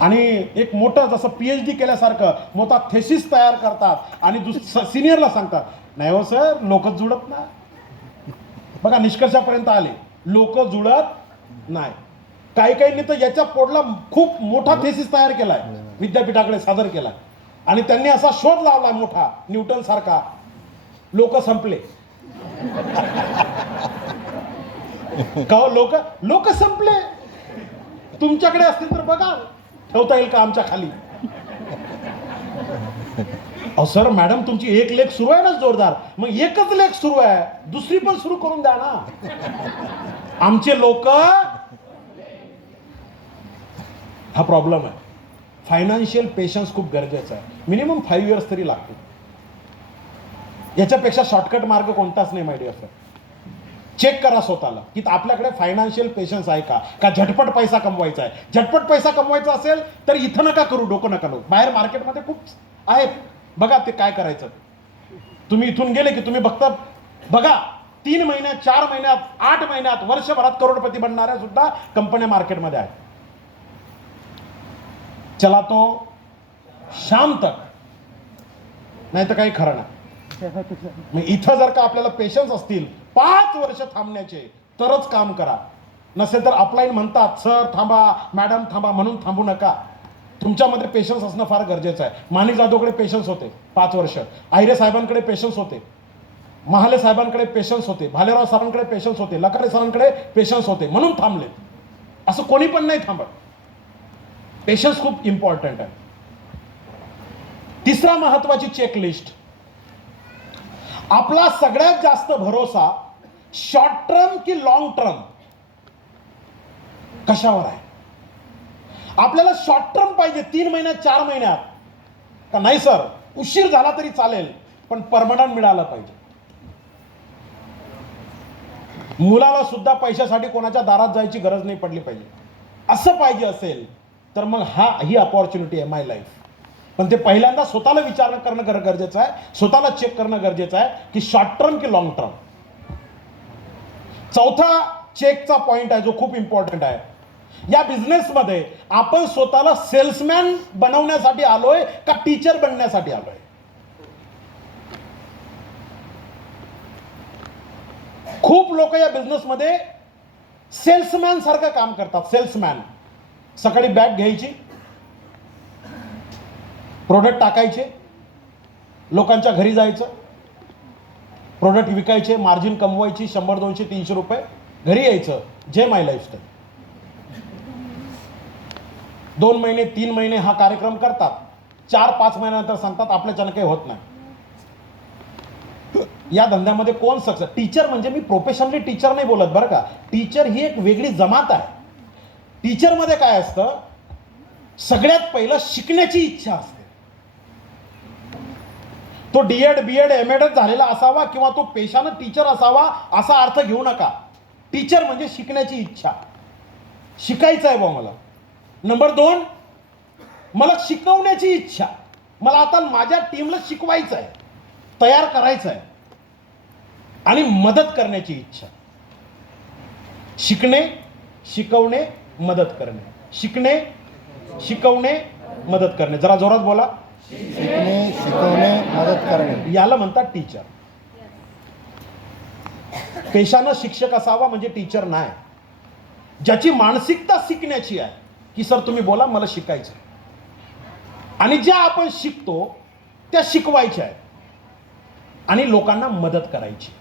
आणि एक मोठं जसं PhD केल्यासारखं मोठा थेसिस तयार करतात आणि सिनियरला सांगतात, नाही हो सर, लोकच जुळत ना. बघा निष्कर्षापर्यंत आले, लोक जुळत नाही. काही काहींनी तर याच्या पोटला खूप मोठा थेसिस तयार केलाय, विद्यापीठाकडे सादर केलाय, आणि त्यांनी असा शोध लावलाय मोठा न्यूटन सारखा, लोक संपले. का लोक लोक संपले. तुमच्याकडे असतील तर बघा, ठेवता येईल का आमच्या खाली. अहो सर, मॅडम तुमची एक लेख सुरू आहे ना जोरदार, मग एकच लेख सुरू आहे, दुसरी पण सुरू करून द्या ना. आमचे लोक, हा प्रॉब्लेम आहे. फायनान्शियल पेशन्स खूप गरजेचं आहे. मिनिमम 5 इयर्स तरी लागतो. याच्यापेक्षा शॉर्टकट मार्ग कोणताच नाही माय डिअर सर. चेक करा स्वतःला की आपल्याकडे फायनान्शियल पेशन्स आहे का झटपट पैसा कमवायचा आहे. झटपट पैसा कमवायचा असेल तर इथं नका करू, डोकं नका लावू. बाहेर मार्केटमध्ये खूप आहेत, बघा ते काय करायचं. तुम्ही इथून गेले की तुम्ही बघा 3 महिन्यात, 4 महिन्यात, 8 महिन्यात, वर्षभरात करोडपती बनणाऱ्या सुद्धा कंपन्या मार्केटमध्ये आहेत. चला तो शाम तक, नाही तर काही खरं नाही. मग इथं जर का आपल्याला पेशन्स असतील 5 वर्ष थांबण्याचे, तरच काम करा. नसेल तर अपलाईन म्हणतात, सर थांबा, मॅडम थांबा, म्हणून थांबू नका. तुमच्यामध्ये पेशन्स असणं फार गरजेचं आहे. माणिक जाधवकडे पेशन्स होते 5 वर्ष, आहिरे साहेबांकडे पेशन्स होते, महाले साहेबांकडे पेशन्स होते, भालेराव सरांकडे पेशन्स होते, लकारे सरांकडे पेशन्स होते, म्हणून थांबले. असं कोणी पण नाही थांबत. पेशन्स खूप इम्पॉर्टंट आहे. तिसरा महत्वाची चेकलिस्ट, आपला सगळ्यात जास्त भरोसा शॉर्ट टर्म की लॉंग टर्म कशावर आहे. आपल्याला शॉर्ट टर्म पाहिजे 3 महिन्यात, 4 महिन्यात का नाही सर, उशीर झाला तरी चालेल पण परमनंट मिळालं पाहिजे. मुलाला सुद्धा पैशासाठी कोणाच्या दारात जायची गरज नाही पडली पाहिजे. असं पाहिजे असेल तर मग ही अपॉर्च्युनिटी आहे माय लाईफ. पण ते पहिल्यांदा स्वतःला विचार करणं गरजेचं आहे, स्वतःला चेक करणं गरजेचं आहे की शॉर्ट टर्म की लॉंग टर्म. चौथा चेकचा पॉइंट आहे जो खूप इम्पॉर्टंट आहे. या बिझनेसमध्ये आपण स्वतःला सेल्समॅन बनवण्यासाठी आलोय का टीचर बनण्यासाठी आलोय. खूप लोक या बिझनेसमध्ये सेल्समॅन सारखं काम करतात. सेल्समॅन, सकाळी बॅग घ्यायची, प्रोडक्ट टाकायचे, लोकांच्या घरी जायचं, प्रोडक्ट विकायचे, मार्जिन कमवायची, 100, 200, 300 रुपये, घरी यायचं. जे माय लाईफस्टाईल. 2 महिने 3 महिने हा कार्यक्रम करतात, 4-5 महिन्यानंतर सांगतात आपल्याच्यानं काही होत नाही. या धंद्यामध्ये कोण सक्सेस. टीचर म्हणजे मी प्रोफेशनली टीचर नाही बोलत बरं का. टीचर ही एक वेगळी जमात आहे. टीचरमध्ये काय असतं, सगळ्यात पहिलं शिकण्याची इच्छा असते. तो DED, BEd, MAd झालेला असावा किंवा तो पेशानं टीचर असावा असा अर्थ घेऊ नका. टीचर म्हणजे शिकण्याची इच्छा, शिकायचं आहे बा मला. नंबर 2, मला शिकवण्याची इच्छा, मला आता माझ्या टीमला शिकवायचं आहे, तयार करायचं आहे. आणि मदत करण्याची इच्छा. शिकणे, शिकवणे, मदत करणे. शिकणे, शिकवणे, मदत करणे. जरा जोरात बोला. शिकणे, शिकवणे, मदत करणे, याला म्हणतात टीचर. पेशानं शिक्षक असावा म्हणजे टीचर नाही. ज्याची मानसिकता शिकण्याची आहे की सर तुम्ही बोला, मला शिकायचं. आणि ज्या आपण शिकतो त्या शिकवायच्या आहेत आणि लोकांना मदत करायची.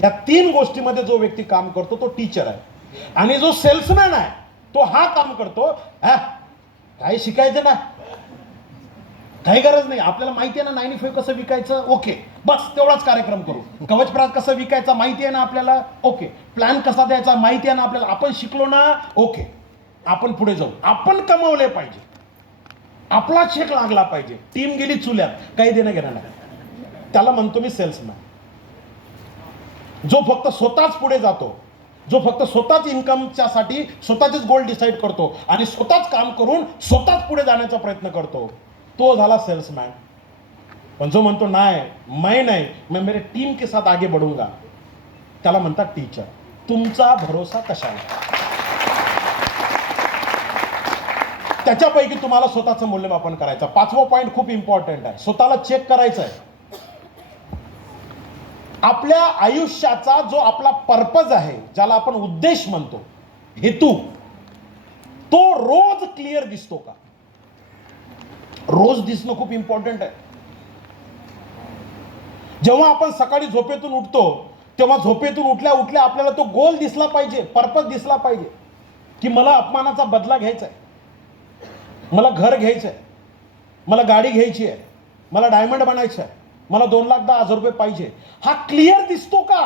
या 3 गोष्टीमध्ये जो व्यक्ती काम करतो तो टीचर आहे. आणि जो सेल्समॅन आहे तो हा काम करतो, काही शिकायचं ना, काही गरज नाही, आपल्याला माहिती आहे ना 95 कसं विकायचं, ओके बस तेवढाच कार्यक्रम करू. कवचप्रात कसं विकायचा माहिती आहे ना आपल्याला, ओके. प्लॅन कसा द्यायचा माहिती आहे ना आपल्याला, आपण शिकलो ना, ओके. आपण पुढे जाऊ, आपण कमवले पाहिजे, आपला चेक लागला पाहिजे. टीम गेली चुल्यात, काही देणं घेणं नाही. त्याला म्हणतो मी सेल्समॅन. जो फक्त स्वतःच पुढे जातो, जो फक्त स्वतःच इन्कमच्या साठी स्वतःचेच गोल डिसाईड करतो आणि स्वतःच काम करून स्वतःच पुढे जाण्याचा प्रयत्न करतो, तो झाला सेल्समॅन. पण जो म्हणतो नाही, मैं मेरे टीम के साथ आगे बढ़ूंगा, त्याला म्हणतात टीचर. तुमचा भरोसा कशाला. त्याच्यापैकी तुम्हाला स्वतःचं मूल्यमापन करायचं. 5वा पॉइंट खूप इम्पॉर्टंट आहे, स्वतःला चेक करायचं आहे. आपल्या आयुष्याचा जो आपला पर्पज आहे, ज्याला आपण उद्देश म्हणतो, हेतू, तो रोज क्लिअर दिसतो का? रोज दिसणं खूप इम्पॉर्टंट आहे. जेव्हा आपण सकाळी झोपेतून उठतो तेव्हा झोपेतून उठल्या उठल्या आपल्याला तो गोल दिसला पाहिजे, पर्पज दिसला पाहिजे, की मला अपमानाचा बदला घ्यायचा आहे, मला घर घ्यायचं आहे, मला गाडी घ्यायची आहे, मला डायमंड बनायचं आहे, मला 2,10,000 रुपये पाहिजे. हा क्लिअर दिसतो का?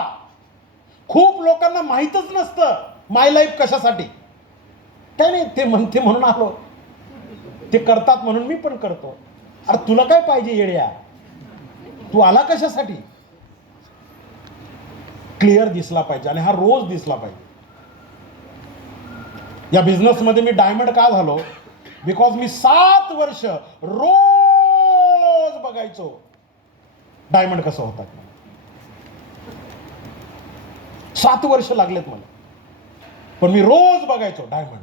खूप लोकांना माहीतच नसतं माय लाईफ कशासाठी. काय नाही, ते म्हणते म्हणून आलो, ते करतात म्हणून मी पण करतो. अरे तुला काय पाहिजे येड्या, तू आला कशासाठी? क्लिअर दिसला पाहिजे आणि हा रोज दिसला पाहिजे. या बिझनेसमध्ये मी डायमंड का झालो? बिकॉज मी 7 वर्ष रोज बघायचो डायमंड कसं होतात. 7 वर्ष लागलेत मला, पण मी रोज बघायचो diamond,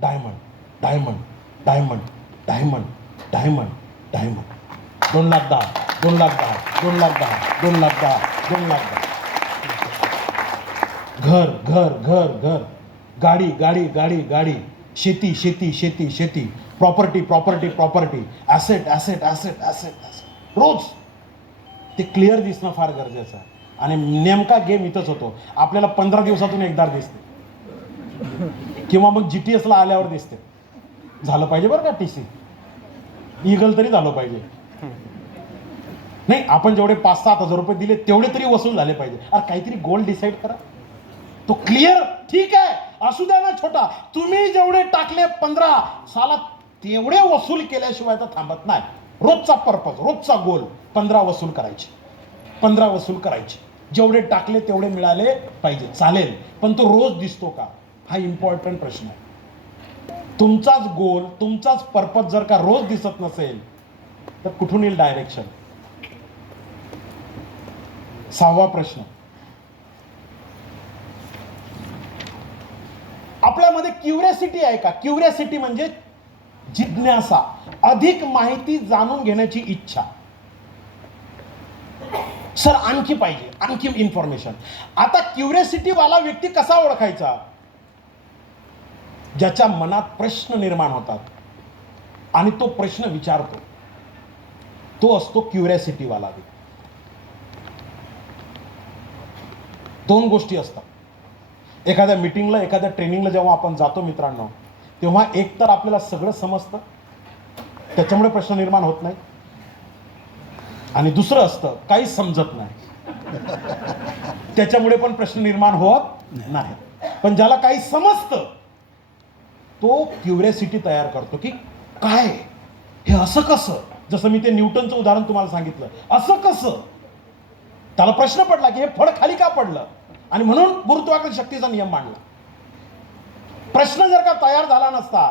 diamond, diamond, diamond, diamond, diamond, diamond. 2,10,000, 2,10,000, 2,10,000, 2,10,000, 2,10,000. घर घर घर घर, गाडी गाडी गाडी गाडी, शेती शेती शेती शेती, property property property, asset asset asset asset asset. रोज ते क्लिअर दिसणं फार गरजेचं आहे. आणि नेमका गेम इथंच होतो. आपल्याला 15 दिवसातून एकदा दिसते किंवा मग GTS ला आल्यावर दिसते. झालं पाहिजे बरं का TC, ईगल तरी झालं पाहिजे. नाही, आपण जेवढे 5-7 हजार रुपये दिले तेवढे तरी वसूल झाले पाहिजे. अरे काहीतरी गोल डिसाईड करा, तो क्लिअर. ठीक आहे, असू द्या ना छोटा, तुम्ही जेवढे टाकले 15 साला तेवढे वसूल केल्याशिवाय तर थांबत नाही. रोजचा पर्पज, रोजचा गोल 15 वसूल करायचे, 15 वसूल करायचे. जेवढे टाकले तेवढे मिळाले पाहिजे, चालेल, पण तो रोज दिसतो का? हा इम्पॉर्टंट प्रश्न आहे. तुमचाच गोल, तुमचाच पर्पज जर का रोज दिसत नसेल तर कुठून येईल डायरेक्शन? 6वा प्रश्न, आपल्यामध्ये क्युरियोसिटी आहे का? क्युरियोसिटी म्हणजे जिज्ञासा, अधिक माहिती जाणून घेण्याची इच्छा. सर आणखी पाहिजे, आणखी इन्फॉर्मेशन. आता क्युरियोसिटी वाला व्यक्ती कसा ओळखायचा? ज्याच्या मनात प्रश्न निर्माण होतात आणि तो प्रश्न विचारतो, तो असतो क्युरियोसिटी वाला व्यक्ती. 2 गोष्टी असतात. एखाद्या मीटिंगला, एखाद्या ट्रेनिंगला जेव्हा आपण जातो मित्रांनो, तेव्हा एक तर आपल्याला सगळं समजतं, त्याच्यामुळे प्रश्न निर्माण होत नाही. आणि दुसरं असतं काहीच समजत नाही, त्याच्यामुळे पण प्रश्न निर्माण होत नाही. पण ज्याला काही समजतं तो क्युरियोसिटी तयार करतो की काय हे, असं कसं? जसं मी ते न्यूटनचं उदाहरण तुम्हाला सांगितलं, असं कसं? त्याला प्रश्न पडला की हे फळ खाली का पडलं, आणि म्हणून गुरुत्वाकर्षण शक्तीचा नियम मांडला. प्रश्न जर का तयार झाला नसता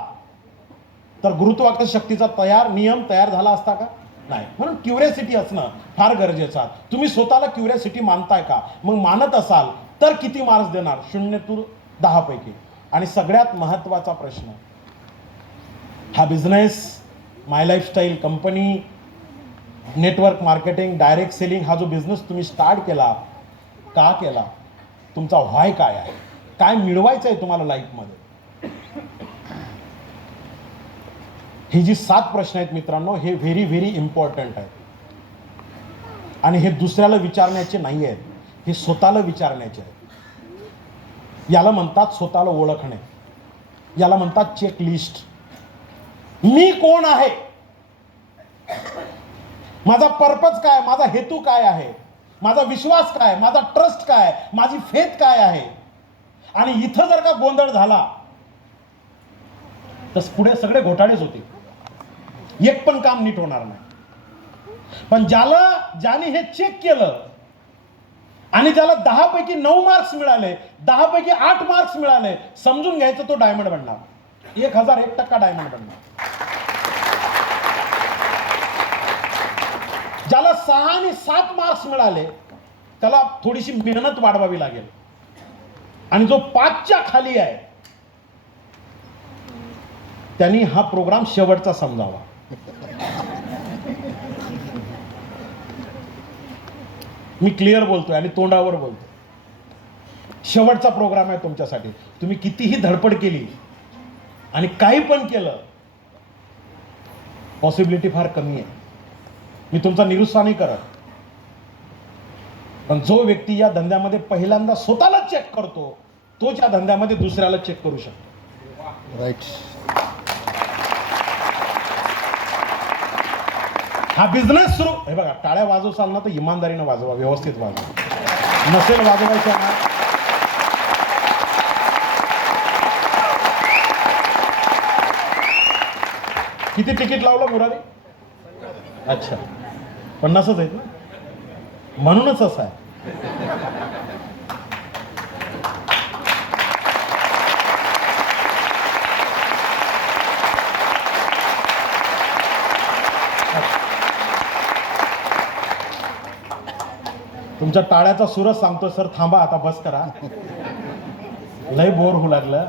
तर गुरुत्वाकर्षण शक्तीचा नियम तयार झाला असता का? नाही. म्हणून क्युरियोसिटी असणं फार गरजेचं आहे. तुम्ही स्वतःला क्युरियोसिटी मानताय का? मग मानत असाल तर किती मार्क्स देणार? 0 ते 10 पैकी. आणि सगळ्यात महत्त्वाचा प्रश्न, हा business, my lifestyle company, network marketing, direct selling, हा जो बिझनेस तुम्ही स्टार्ट केला, का केला? तुमचा व्हाय काय आहे? काय मिळवायचं आहे तुम्हाला लाईफमध्ये? ही जी 7 प्रश्न आहेत मित्रांनो, हे व्हेरी व्हेरी इम्पॉर्टंट आहेत. आणि हे दुसऱ्याला विचारण्याचे नाही आहेत, हे स्वतःला विचारण्याचे आहेत. याला म्हणतात स्वतःला ओळखणे, याला म्हणतात चेकलिस्ट. मी कोण आहे? माझा पर्पज काय? माझा हेतू काय आहे? माझा विश्वास काय? माझा ट्रस्ट काय? माझी फेथ काय आहे? आणि इथं जर का गोंधळ झाला तर पुढे सगळे घोटाळेच होतील, एक पण काम नीट होणार नाही. पण ज्याने हे चेक केलं आणि ज्याला 10 पैकी 9 मार्क्स मिळाले, 10 पैकी 8 मार्क्स मिळाले, समजून घ्यायचं तो डायमंड बनणार, 1001% डायमंड बनणार. ज्याला 6 आणि 7 मार्क्स मिळाले त्याला थोडीशी मेहनत वाढवावी लागेल. आणि जो 5च्या खाली आहे त्यांनी हा प्रोग्राम शेवटचा समजावा. मी क्लिअर बोलतोय आणि तोंडावर बोलतोय. शेवटचा प्रोग्राम आहे तुमच्यासाठी. तुम्ही कितीही धडपड केली आणि काही पण केलं, पॉसिबिलिटी फार कमी आहे. मी तुमचा निरुत्साह नाही करत, पण जो व्यक्ती या धंद्यामध्ये पहिल्यांदा स्वतःला चेक करतो, तोच या धंद्यामध्ये दुसऱ्याला चेक करू शकतो. राईट. हा बिझनेस सुरू, हे बघा, टाळ्या वाजवसाल ना तर इमानदारीनं वाजवा, व्यवस्थित वाजवा. नसेल वाजवायच्या ना, किती तिकीट लावलं मुरारी? अच्छा, 50च आहेत ना, म्हणूनच असं आहे. तुमच्या टाळ्याचा सूरच सांगतोय, सर थांबा आता, बस करा, लय बोर होऊ लागलं.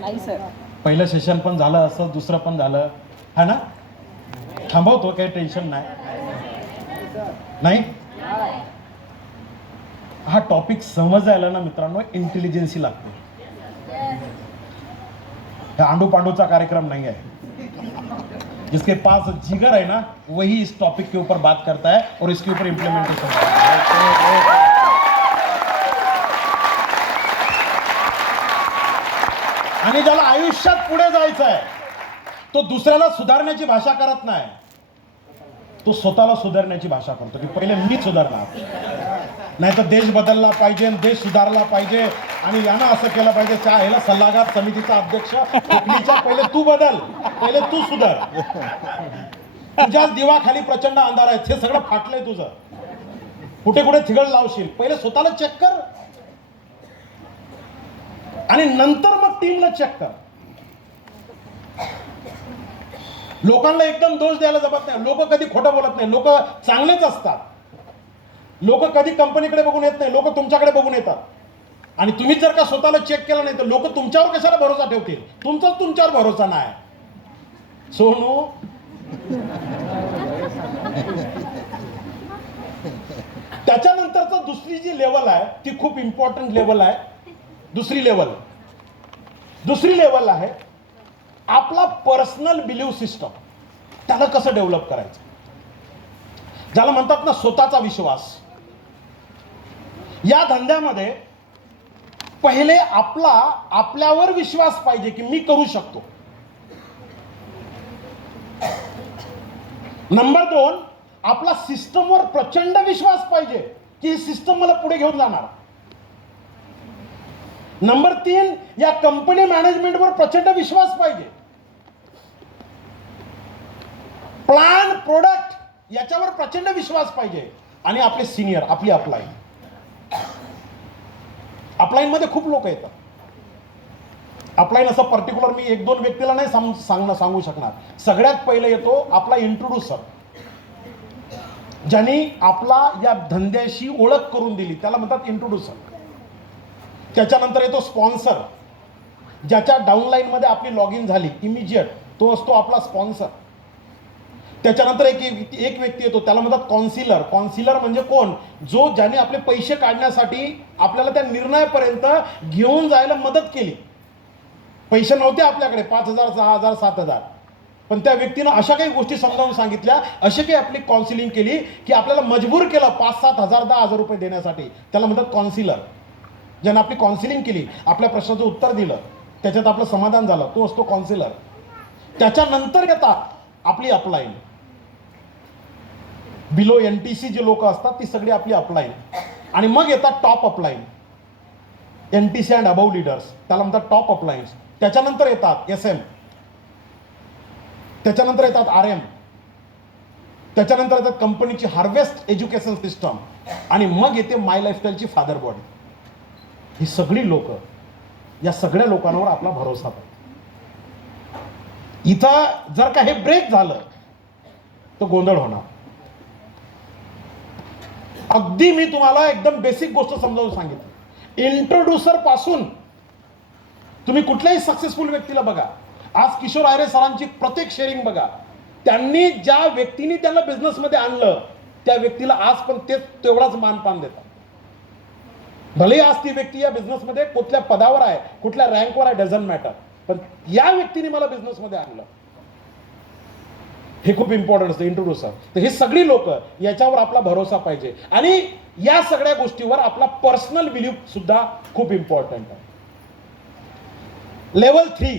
नाही सर. पहिलं सेशन पण झालं, असं दुसरं पण झालं, हा ना. थांबवतो, काही टेन्शन नाही. नाही, हा टॉपिक समजायला ना मित्रांनो इंटेलिजन्सी लागते. हा आंडू पांडूचा कार्यक्रम नहीं है. जिसके पास जिगर है ना वही इस टॉपिक के ऊपर बात करता है और इसके ऊपर इम्प्लीमेंटेशन करता है. आणि ज्याला आयुष्यात पुढे जायचं आहे तो दुसऱ्याला सुधारण्याची भाषा करत नाही, तो स्वतःला सुधारण्याची भाषा करतो की पहिले मी सुधारणार, नाही तर देश बदलला पाहिजे, देश सुधारला पाहिजे आणि यानं असं केलं पाहिजे. ह्याला सल्लागार समितीचा अध्यक्ष कोकणीच्या, पहिले तू बदल, पहिले तू सुधार. तुझ्याच दिवाखाली प्रचंड अंधार आहे, हे सगळं फाटलंय तुझं, कुठे कुठे थिगड लावशील, पहिले स्वतःला चेक कर आणि नंतर मग टीमला चेक कर. लोकांना एकदम दोष द्यायला जमत नाही. लोक कधी खोटं बोलत नाही, लोक चांगलेच असतात. लोक कधी कंपनीकडे बघून येत नाही, लोक तुमच्याकडे बघून येतात. आणि तुम्ही जर का स्वतःला चेक केलं नाही तर लोक तुमच्यावर कशाला भरोसा ठेवतील? तुमचाच तुमच्यावर भरोसा नाही. सोनू, त्याच्यानंतरच दुसरी जी लेवल आहे ती खूप इम्पॉर्टंट लेवल आहे. दुसरी लेवल आहे आपला पर्सनल बिलीव्ह सिस्टम. त्याला कसं डेव्हलप करायचं, ज्याला म्हणतात ना स्वतःचा विश्वास. या धंद्यामध्ये पहिले आपल्यावर विश्वास पाहिजे की मी करू शकतो. नंबर 2, आपला सिस्टमवर प्रचंड विश्वास पाहिजे की ही सिस्टम मला पुढे घेऊन जाणार. नंबर 3, या कंपनी मॅनेजमेंटवर प्रचंड विश्वास पाहिजे. प्लॅन, प्रोडक्ट याच्यावर प्रचंड विश्वास पाहिजे. आणि आपले सिनियर, आपली अपलाईन. अपलाईन मध्ये खूप लोक येतात. अपलाईन असं पर्टिक्युलर मी 1-2 व्यक्तीला नाही सांगू शकणार. सगळ्यात पहिले येतो आपला इंट्रोड्युसर, ज्यांनी आपला या धंद्याशी ओळख करून दिली, त्याला म्हणतात इंट्रोड्युसर. त्याच्यानंतर येतो स्पॉन्सर, ज्याच्या डाऊनलाईन मध्ये आपली लॉग इन झाली इमिजिएट, तो असतो आपला स्पॉन्सर. त्याच्यानंतर एक व्यक्ती येतो, त्याला म्हणतात कॉन्सिलर. कॉन्सिलर म्हणजे कोण? जो ज्याने आपले पैसे काढण्यासाठी आपल्याला त्या निर्णयापर्यंत घेऊन जायला मदत केली. पैसे नव्हते आपल्याकडे, 5,000, 6,000, 7,000, पण त्या व्यक्तीनं अशा काही गोष्टी समजावून सांगितल्या, अशी काही आपली काउन्सिलिंग केली की आपल्याला मजबूर केलं 5-7 हजार, 10,000 रुपये देण्यासाठी. त्याला म्हणतात कॉन्सिलर. ज्यानं आपली काउन्सिलिंग केली, आपल्या प्रश्नाचं उत्तर दिलं, त्याच्यात आपलं समाधान झालं, तो असतो कॉन्सिलर. त्याच्यानंतर येतात आपली अपलाईन. बिलो NTC जे लोक असतात ती सगळी आपली अपलाईन. आणि मग येतात top up line, NTC and above leaders, त्याला म्हणतात टॉप अपलाईन्स. त्याच्यानंतर येतात SM, त्याच्यानंतर येतात RM, त्याच्यानंतर येतात कंपनीची हार्वेस्ट एज्युकेशन सिस्टम, आणि मग येते माय लाईफस्टाईलची फादर बॉडी. ही सगळी लोक, या सगळ्या लोकांवर आपला भरोसा पाहिजे. इथं जर का हे ब्रेक झालं तर गोंधळ होणार. अगदी मी तुम्हाला एकदम बेसिक गोष्ट समजावून सांगितली. इंट्रोड्युसर पासून तुम्ही कुठल्याही सक्सेसफुल व्यक्तीला बघा, आज किशोर आयरे सरांची प्रत्येक शेअरिंग बघा, त्यांनी ज्या व्यक्तीने त्यांना बिझनेसमध्ये आणलं त्या व्यक्तीला आज पण तेवढाच मानपान देतात. भले आज ती व्यक्ती या बिझनेसमध्ये कुठल्या पदावर आहे, कुठल्या रँकवर आहे, डझंट मॅटर, पण या व्यक्तीने मला बिझनेसमध्ये आणलं, हे खूप इम्पॉर्टंट असतं इंट्रोड्युसर. तर हे सगळी लोक, याच्यावर आपला भरोसा पाहिजे आणि या सगळ्या गोष्टीवर आपला पर्सनल बिलीफ सुद्धा खूप इम्पॉर्टंट आहे. लेवल 3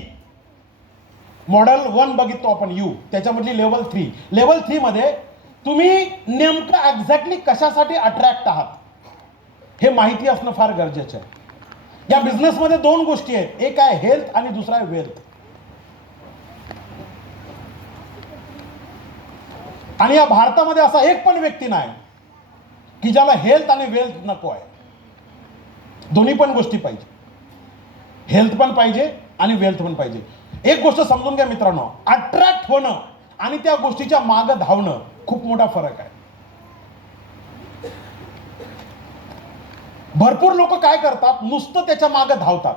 मॉडेल 1 बघितलो आपण यू, त्याच्यामधली लेवल 3. लेवल 3 मध्ये तुम्ही नेमकं एक्झॅक्टली कशासाठी अट्रॅक्ट आहात हे माहिती असणं फार गरजेचं आहे. या बिझनेसमध्ये 2 गोष्टी आहेत, एक आहे हेल्थ आणि दुसरा आहे वेल्थ. आणि या भारतामध्ये असा एक पण व्यक्ती नाही की ज्याला हेल्थ आणि वेल्थ नको आहे. दोन्ही पण गोष्टी पाहिजे, हेल्थ पण पाहिजे आणि वेल्थ पण पाहिजे. एक गोष्ट समजून घ्या मित्रांनो, अट्रॅक्ट होणं आणि त्या गोष्टीच्या मागं धावणं खूप मोठा फरक आहे. भरपूर लोक काय करतात, नुसतं त्याच्या मागं धावतात.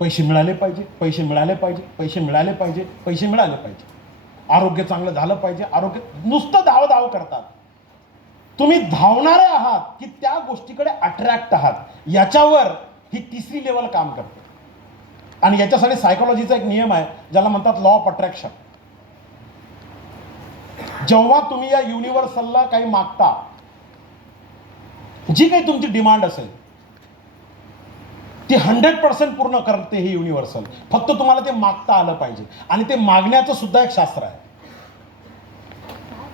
पैसे मिळाले पाहिजे, पैसे मिळाले पाहिजे, पैसे मिळाले पाहिजे, पैसे मिळाले पाहिजे, आरोग्य चांगलं झालं पाहिजे, आरोग्य, नुसतं धाव करतात. तुम्ही धावणारे आहात की त्या गोष्टीकडे अट्रॅक्ट आहात, याच्यावर ही तिसरी लेवल काम करते. आणि याच्यासाठी सायकोलॉजीचा एक नियम आहे ज्याला म्हणतात लॉ ऑफ अट्रॅक्शन. जेव्हा तुम्ही या युनिव्हर्सलला काही मागता, जी काही तुमची डिमांड असेल ती 100% पूर्ण करते ही युनिव्हर्सल. फक्त तुम्हाला ते मागता आलं पाहिजे. आणि ते मागण्याचं सुद्धा एक शास्त्र आहे,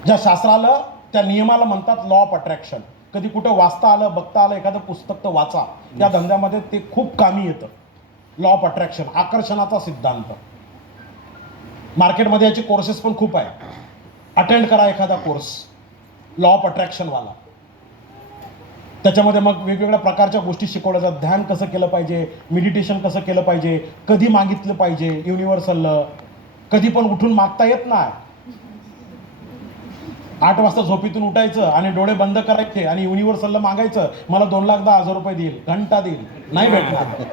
ज्या शास्त्राला, त्या नियमाला म्हणतात लॉ ऑफ अट्रॅक्शन. कधी कुठं वाचता आलं, बघता आलं, एखादं पुस्तक तर वाचा, या धंद्यामध्ये ते खूप कामी येतं. लॉ ऑफ अट्रॅक्शन, आकर्षणाचा सिद्धांत. मार्केटमध्ये याचे कोर्सेस पण खूप आहे, अटेंड करा एखादा कोर्स लॉ ऑफ अट्रॅक्शनवाला. त्याच्यामध्ये मग वेगवेगळ्या प्रकारच्या गोष्टी शिकवल्या जातात. ध्यान कसं केलं पाहिजे, मेडिटेशन कसं केलं पाहिजे, कधी मागितलं पाहिजे युनिव्हर्सलला, कधी पण उठून मागता येत नाही. 8 वाजता झोपेतून उठायचं आणि डोळे बंद करायचे आणि युनिव्हर्सलला मागायचं, मला 2,10,000 रुपये देईल, घंटा देईल, नाही भेटणार.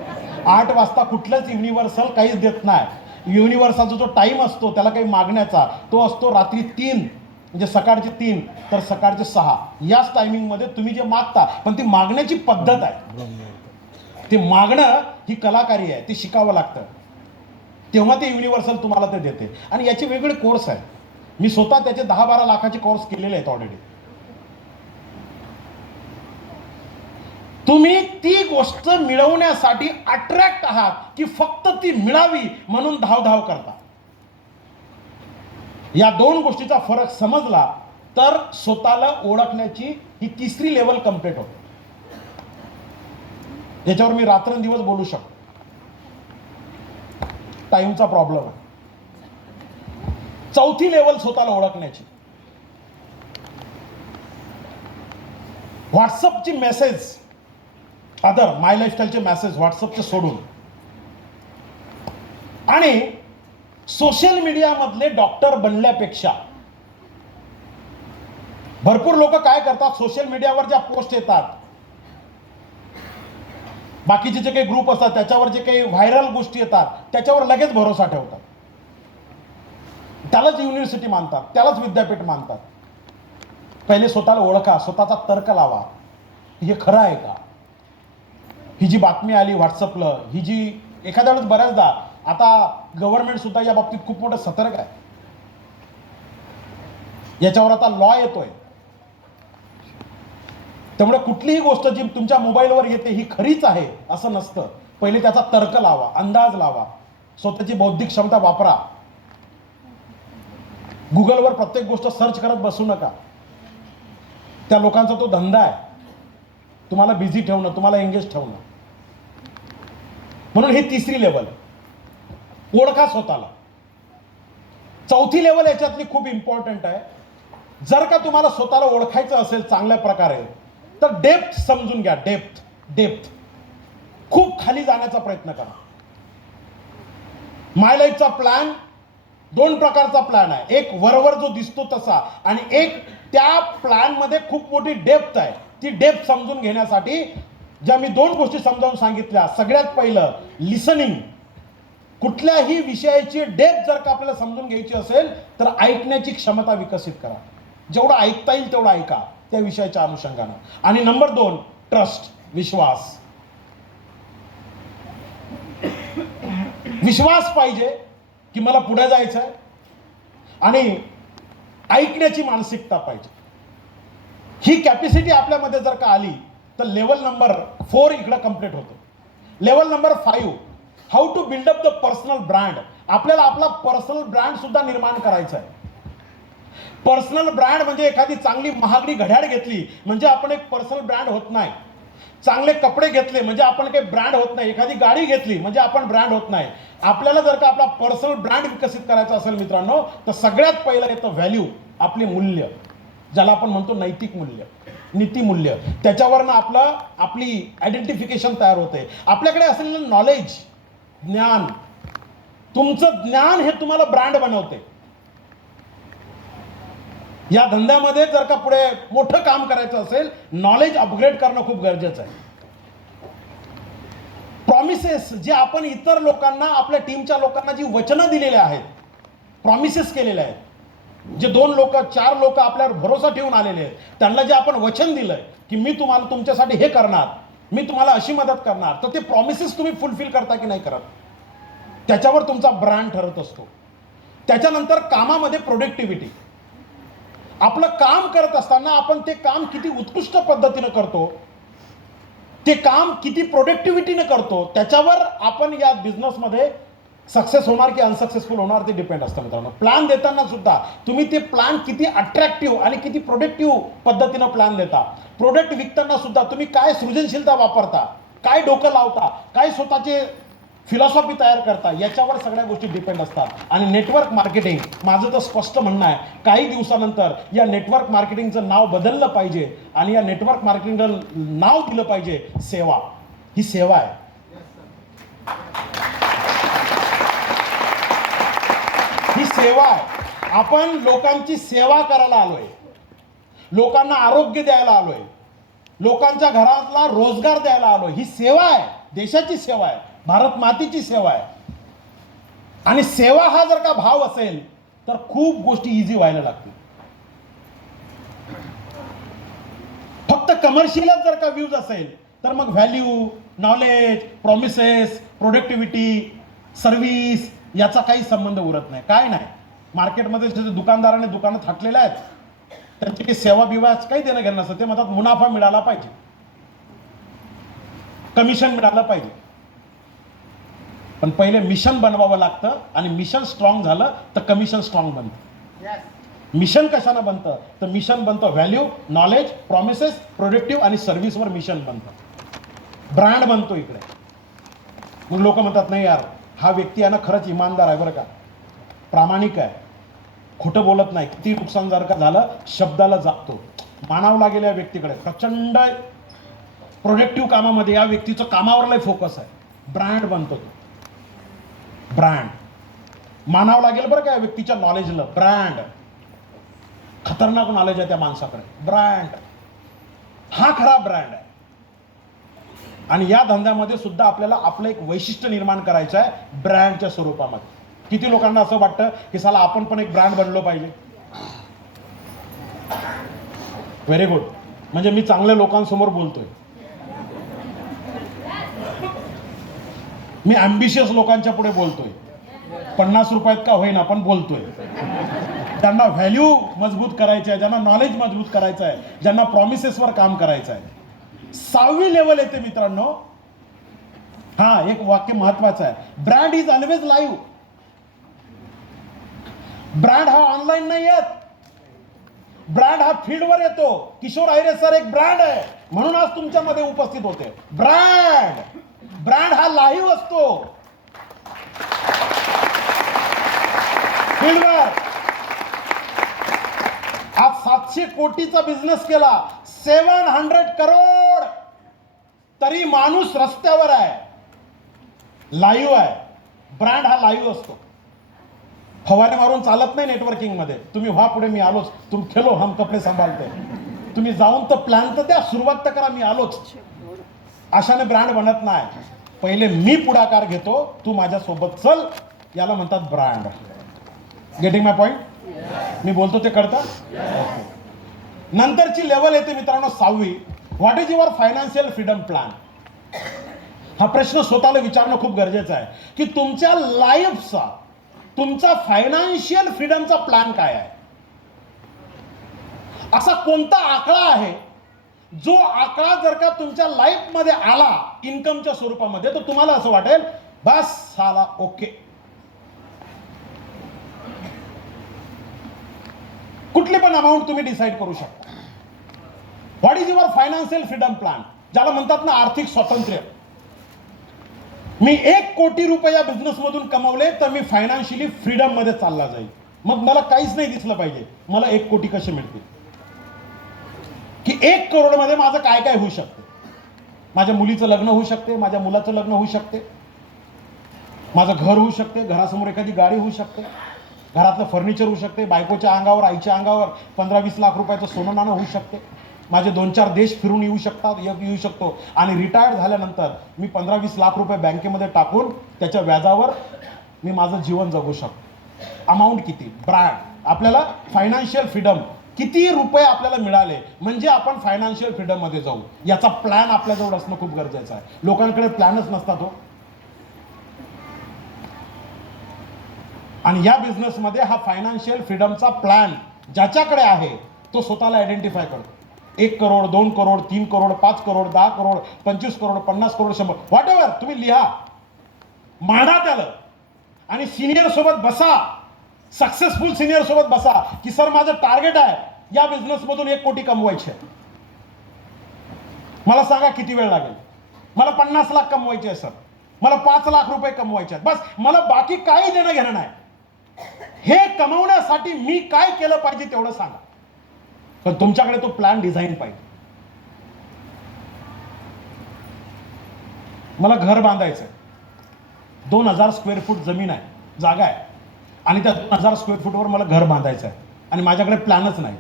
8 वाजता कुठलंच युनिव्हर्सल काहीच देत नाही. युनिव्हर्सलचा जो टाइम असतो त्याला काही मागण्याचा, तो असतो रात्री 3, म्हणजे सकाळचे 3 तर सकाळचे 6, याच टायमिंगमध्ये तुम्ही जे मागता. पण ती मागण्याची पद्धत आहे, ते मागणं ही कलाकारी आहे, ते शिकावं लागतं, तेव्हा ते युनिव्हर्सल तुम्हाला ते देते. आणि याचे वेगवेगळे कोर्स आहेत, मी स्वतः त्याचे 10-12 लाखाचे कोर्स केलेले आहेत ऑलरेडी. तुम्ही ती गोष्ट मिळवण्यासाठी अट्रॅक्ट आहात की फक्त ती मिळावी म्हणून धाव करता. या 2 गोष्टीचा फरक समजला तर स्वतःला ओळखण्याची ही तिसरी लेवल कंप्लीट होते. याच्यावर मी रात्रंदिवस बोलू शकतो, टाइमचा प्रॉब्लेम आहे. चौथी लेवल स्वतःला ओळखण्याची, व्हॉट्सअपची मेसेज, अदर माय लाईफस्टाईलचे मेसेज व्हॉट्सअपचे सोडून, आणि सोशल मीडियामधले डॉक्टर बनल्यापेक्षा भरपूर लोक काय करतात, सोशल मीडियावर ज्या पोस्ट येतात, बाकीचे जे काही ग्रुप असतात त्याच्यावर जे काही व्हायरल गोष्टी येतात त्याच्यावर लगेच भरोसा ठेवतात, त्यालाच युनिव्हर्सिटी मानतात, त्यालाच विद्यापीठ मानतात. पहिले स्वतःला ओळखा, स्वतःचा तर्क लावा, हे खरं आहे का, ही जी बातमी आली व्हॉट्सअपला, ही जी एखाद्या वेळेस, बऱ्याचदा आता गव्हर्नमेंट सुद्धा या बाबतीत खूप मोठं सतर्क आहे, याच्यावर आता लॉ येतोय. त्यामुळे कुठलीही गोष्ट जी तुमच्या मोबाईलवर येते ही खरीच आहे असं नसतं. पहिले त्याचा तर्क लावा, अंदाज लावा, स्वतःची बौद्धिक क्षमता वापरा. गुगलवर प्रत्येक गोष्ट सर्च करत बसू नका, त्या लोकांचा तो धंदा आहे, तुम्हाला बिझी ठेवणं, तुम्हाला एंगेज ठेवणं. म्हणून ही तिसरी लेवल, ओळखा स्वतःला. चौथी लेवल याच्यातली खूप इम्पॉर्टंट आहे. जर का तुम्हाला स्वतःला ओळखायचं असेल चांगल्या प्रकारे तर डेप्थ समजून घ्या. डेप्थ खूप खाली जाण्याचा प्रयत्न करा. माय लाईफचा प्लॅन 2 प्रकारचा प्लॅन आहे, एक वरवर जो दिसतो तसा, आणि एक त्या प्लॅन मध्ये खूप मोठी डेप्थ आहे. ती डेप्थ समजून घेण्यासाठी ज्या मी 2 गोष्टी समजावून सांगितल्या, सगळ्यात पहिलं लिसनिंग, कुठल्याही विषयाची डेप्थ जर का आपल्याला समजून घ्यायची असेल तर ऐकण्याची क्षमता विकसित करा. जेवढं ऐकता येईल तेवढं ऐका त्या विषयाच्या अनुषंगानं. आणि नंबर 2, ट्रस्ट, विश्वास. विश्वास पाहिजे की मला पुढे जायचं आहे आणि ऐकण्याची मानसिकता पाहिजे. ही कॅपॅसिटी आपल्यामध्ये जर का आली तर लेवल नंबर 4 इकडं कंप्लीट होतो. Level number 5, how to build up the personal brand. आपल्याला आपला पर्सनल ब्रँड सुद्धा निर्माण करायचा आहे. पर्सनल ब्रँड म्हणजे एखादी चांगली महागडी घड्याळ घेतली म्हणजे आपण एक पर्सनल ब्रँड होत नाही. चांगले कपडे घेतले म्हणजे आपण काही ब्रँड होत नाही. एखादी गाडी घेतली म्हणजे आपण ब्रँड होत नाही. आपल्याला जर का आपला पर्सनल ब्रँड विकसित करायचा असेल मित्रांनो तर सगळ्यात पहिलं येतं व्हॅल्यू, आपले मूल्य, ज्याला आपण म्हणतो नैतिक मूल्य, नीतिमूल्य. त्याच्यावरनं आपली आयडेंटिफिकेशन तयार होते. आपल्याकडे असलेलं नॉलेज, ज्ञान, तुमचं ज्ञान हे तुम्हाला ब्रँड बनवते. या धंद्यामध्ये जर का पुढे मोठं काम करायचं असेल नॉलेज अपग्रेड करणं खूप गरजेचं आहे. प्रॉमिसेस जे आपण इतर लोकांना, आपल्या टीमच्या लोकांना जी वचनं दिलेली आहेत, प्रॉमिसेस केलेले आहेत, जे 2 लोक 4 लोक आपल्यावर भरोसा ठेवून आलेले आहेत, त्यांना जे आपण वचन दिलंय की मी तुम्हाला तुमच्यासाठी हे करणार, मी तुम्हाला अशी मदत करणार, तर ते प्रॉमिसेस तुम्ही फुलफिल करता की नाही करत, त्याच्यावर तुमचा ब्रँड ठरत असतो. त्याच्यानंतर कामामध्ये प्रोडक्टिव्हिटी. आपलं काम करत असताना आपण ते काम किती उत्कृष्ट पद्धतीनं करतो, ते काम किती प्रोडक्टिव्हिटीनं करतो, त्याच्यावर आपण या बिझनेसमध्ये सक्सेस होणार की अनसक्सेसफुल होणार ते डिपेंड असतं मित्रांनो. प्लॅन देताना सुद्धा तुम्ही ते प्लॅन किती अट्रॅक्टिव्ह आणि किती प्रोडक्टिव्ह पद्धतीनं प्लॅन देता. प्रोडक्ट विकताना सुद्धा तुम्ही काय सृजनशीलता वापरता, काय डोकं लावता, काय स्वतःचे फिलॉसॉफी तयार करता, याच्यावर सगळ्या गोष्टी डिपेंड असतात. आणि नेटवर्क मार्केटिंग, माझं तर स्पष्ट म्हणणं आहे, काही दिवसानंतर या नेटवर्क मार्केटिंगचं नाव बदललं पाहिजे आणि या नेटवर्क मार्केटिंगचं नाव दिलं पाहिजे सेवा. ही सेवा आहे. ही सेवा आहे. आपण लोकांची सेवा करायला आलोय, लोकांना आरोग्य द्यायला आलोय, लोकांच्या घरातला रोजगार द्यायला आलोय. ही सेवा आहे, देशाची सेवा आहे, भारत मातेची सेवा आहे. आणि सेवा हा जर का भाव असेल तर खूप गोष्टी इझी व्हायला लागतील. फक्त कमर्शियलच जर का व्ह्यूज असेल तर मग value, knowledge, promises, productivity, service याचा काही संबंध उरत नाही. काय नाही, मार्केटमध्ये दुकानदाराने दुकानं थाटलेल्या आहेत, त्यांची काही सेवा बिवाच काही देणं घेणं नसतं. ते म्हणतात मुनाफा मिळाला पाहिजे, कमिशन मिळालं पाहिजे. पण पहिले मिशन बनवावं लागतं आणि मिशन स्ट्रॉंग झालं तर कमिशन स्ट्रॉंग बनतं. मिशन कशानं बनतं तर मिशन बनतं व्हॅल्यू, नॉलेज, प्रॉमिसेस, प्रोडक्टिव्ह आणि सर्व्हिसवर मिशन बनतं. ब्रँड बनतो इकडे. मग लोक म्हणतात नाही यार हा व्यक्ती आहे ना खरंच इमानदार आहे बरं का, प्रामाणिक आहे, खोटं बोलत नाही, किती नुकसान जर का झालं शब्दाला जागतो, मानावं लागेल या व्यक्तीकडे, प्रचंड प्रोडक्टिव्ह कामामध्ये या व्यक्तीचं कामावरलाही फोकस आहे. ब्रँड बनतो तो. ब्रँड मानावं लागेल बरं का या व्यक्तीच्या नॉलेजला. ब्रँड खतरनाक नॉलेज आहे त्या माणसाकडे. ब्रँड हा खरा ब्रँड आहे. आणि या धंद्यामध्ये सुद्धा आपल्याला आपलं एक वैशिष्ट्य निर्माण करायचं आहे ब्रँडच्या स्वरूपामध्ये. किती लोकांना असं वाटतं की साला आपण पण एक ब्रँड बनलो पाहिजे. Very good. म्हणजे मी चांगल्या लोकांसमोर बोलतोय, मी ॲम्बिशियस लोकांच्या पुढे बोलतोय. 50 रुपयात का होईना पण बोलतोय. ज्यांना व्हॅल्यू मजबूत करायची आहे, ज्यांना नॉलेज मजबूत करायचं आहे, ज्यांना प्रॉमिसेसवर काम करायचं आहे. 6वी लेवल येते मित्रांनो. हा एक वाक्य महत्वाचं आहे, brand is always live. Brand हा ऑनलाईन नाही येत, ब्रँड हा फील्डवर येतो. किशोर आयरे सर एक ब्रँड आहे म्हणून आज तुमच्यामध्ये उपस्थित होते. ब्रँड हा लाईव्ह असतो फील्डवर. आज 700 कोटीचा बिझनेस केला, 700 करोड, तरी माणूस रस्त्यावर आहे, लाईव्ह आहे. ब्रँड हा लाईव्ह असतो. फवारे मारून चालत नाही नेटवर्किंग मध्ये. तुम्ही व्हा पुढे, मी आलोच, तुम खेलो हम कपडे सांभाळते. तुम्ही जाऊन तर प्लॅन तर द्या, सुरुवात तर करा, मी आलोच. अशाने ब्रँड बनत नाही. पहिले मी पुढाकार घेतो, तू माझ्यासोबत चल, याला म्हणतात ब्रँड. Getting my point? मी बोलतो ते कळतं? ओके. नंतरची लेवल येते मित्रांनो 6वी. What is your financial freedom plan? हा प्रश्न स्वतःला विचारणं खूप गरजेचं आहे की तुमच्या लाईफचा, तुमचा फायनान्शियल फ्रीडमचा प्लॅन काय आहे? असा कोणता आकडा आहे जो आकडा जर का तुमच्या लाईफमध्ये आला इन्कमच्या स्वरूपामध्ये, तर तुम्हाला असं वाटेल बस साला ओके. कुठली पण अमाऊंट तुम्ही डिसाईड करू शकता. What is your financial freedom plan? ज्याला म्हणतात ना आर्थिक स्वातंत्र्य. मी 1 कोटी रुपये या बिझनेसमधून कमवले तर मी फायनान्शियली फ्रीडम मध्ये चालला जाईल. मग मला काहीच नाही दिसलं पाहिजे मला 1 कोटी कसे मिळतील, की 1 करोड मध्ये माझं काय काय होऊ शकते. माझ्या मुलीचं लग्न होऊ शकते, माझ्या मुलाचं लग्न होऊ शकते, माझं घर होऊ शकते, घरासमोर एखादी गाडी होऊ शकते, घरातलं फर्निचर होऊ शकते, बायकोच्या अंगावर, आईच्या अंगावर 15-20 लाख रुपयाचं सोनं नाणं होऊ शकते, माझे 2-4 देश फिरून येऊ शकतो, आणि रिटायर्ड झाल्यानंतर मी 15-20 लाख रुपये बँकेमध्ये टाकून त्याच्या व्याजावर मी माझं जीवन जगू शकतो. अमाऊंट किती? ब्रँड. आपल्याला फायनान्शियल फ्रीडम किती रुपये आपल्याला मिळाले म्हणजे आपण फायनान्शियल फ्रीडम मध्ये जाऊ, याचा प्लॅन आपल्याजवळ असणं खूप गरजेचं आहे. लोकांकडे प्लॅनच नसतात हो. आणि या बिझनेसमध्ये हा फायनान्शियल फ्रीडमचा प्लॅन ज्याच्याकडे आहे तो स्वतःला आयडेंटिफाय करतो. 1 करोड, 2 करोड, 3 करोड, 5 करोड, 10 करोड, 25 करोड, 50 करोड, 100, व्हॉट एव्हर तुम्ही लिहा, मांडा त्याला, आणि सिनियर सोबत बसा, सक्सेसफुल सिनियर सोबत बसा की सर माझं टार्गेट आहे या बिझनेस मधून 1 कोटी कमवायचे. मला सांगा किती वेळ लागेल? मला 50 लाख कमवायचे आहे सर, मला 5 लाख रुपये कमवायचे आहेत, बस मला बाकी काही देणं घेणं नाही. हे कमवण्यासाठी मी काय केलं पाहिजे तेवढं सांगा. पण तुमच्याकडे तो प्लॅन डिझाईन पाहिजे. मला घर बांधायचं आहे, 2000 स्क्वेअर फूट जमीन आहे, जागा आहे, आणि त्या 2000 स्क्वेअर फूटवर मला घर बांधायचं आहे आणि माझ्याकडे प्लॅनच नाही.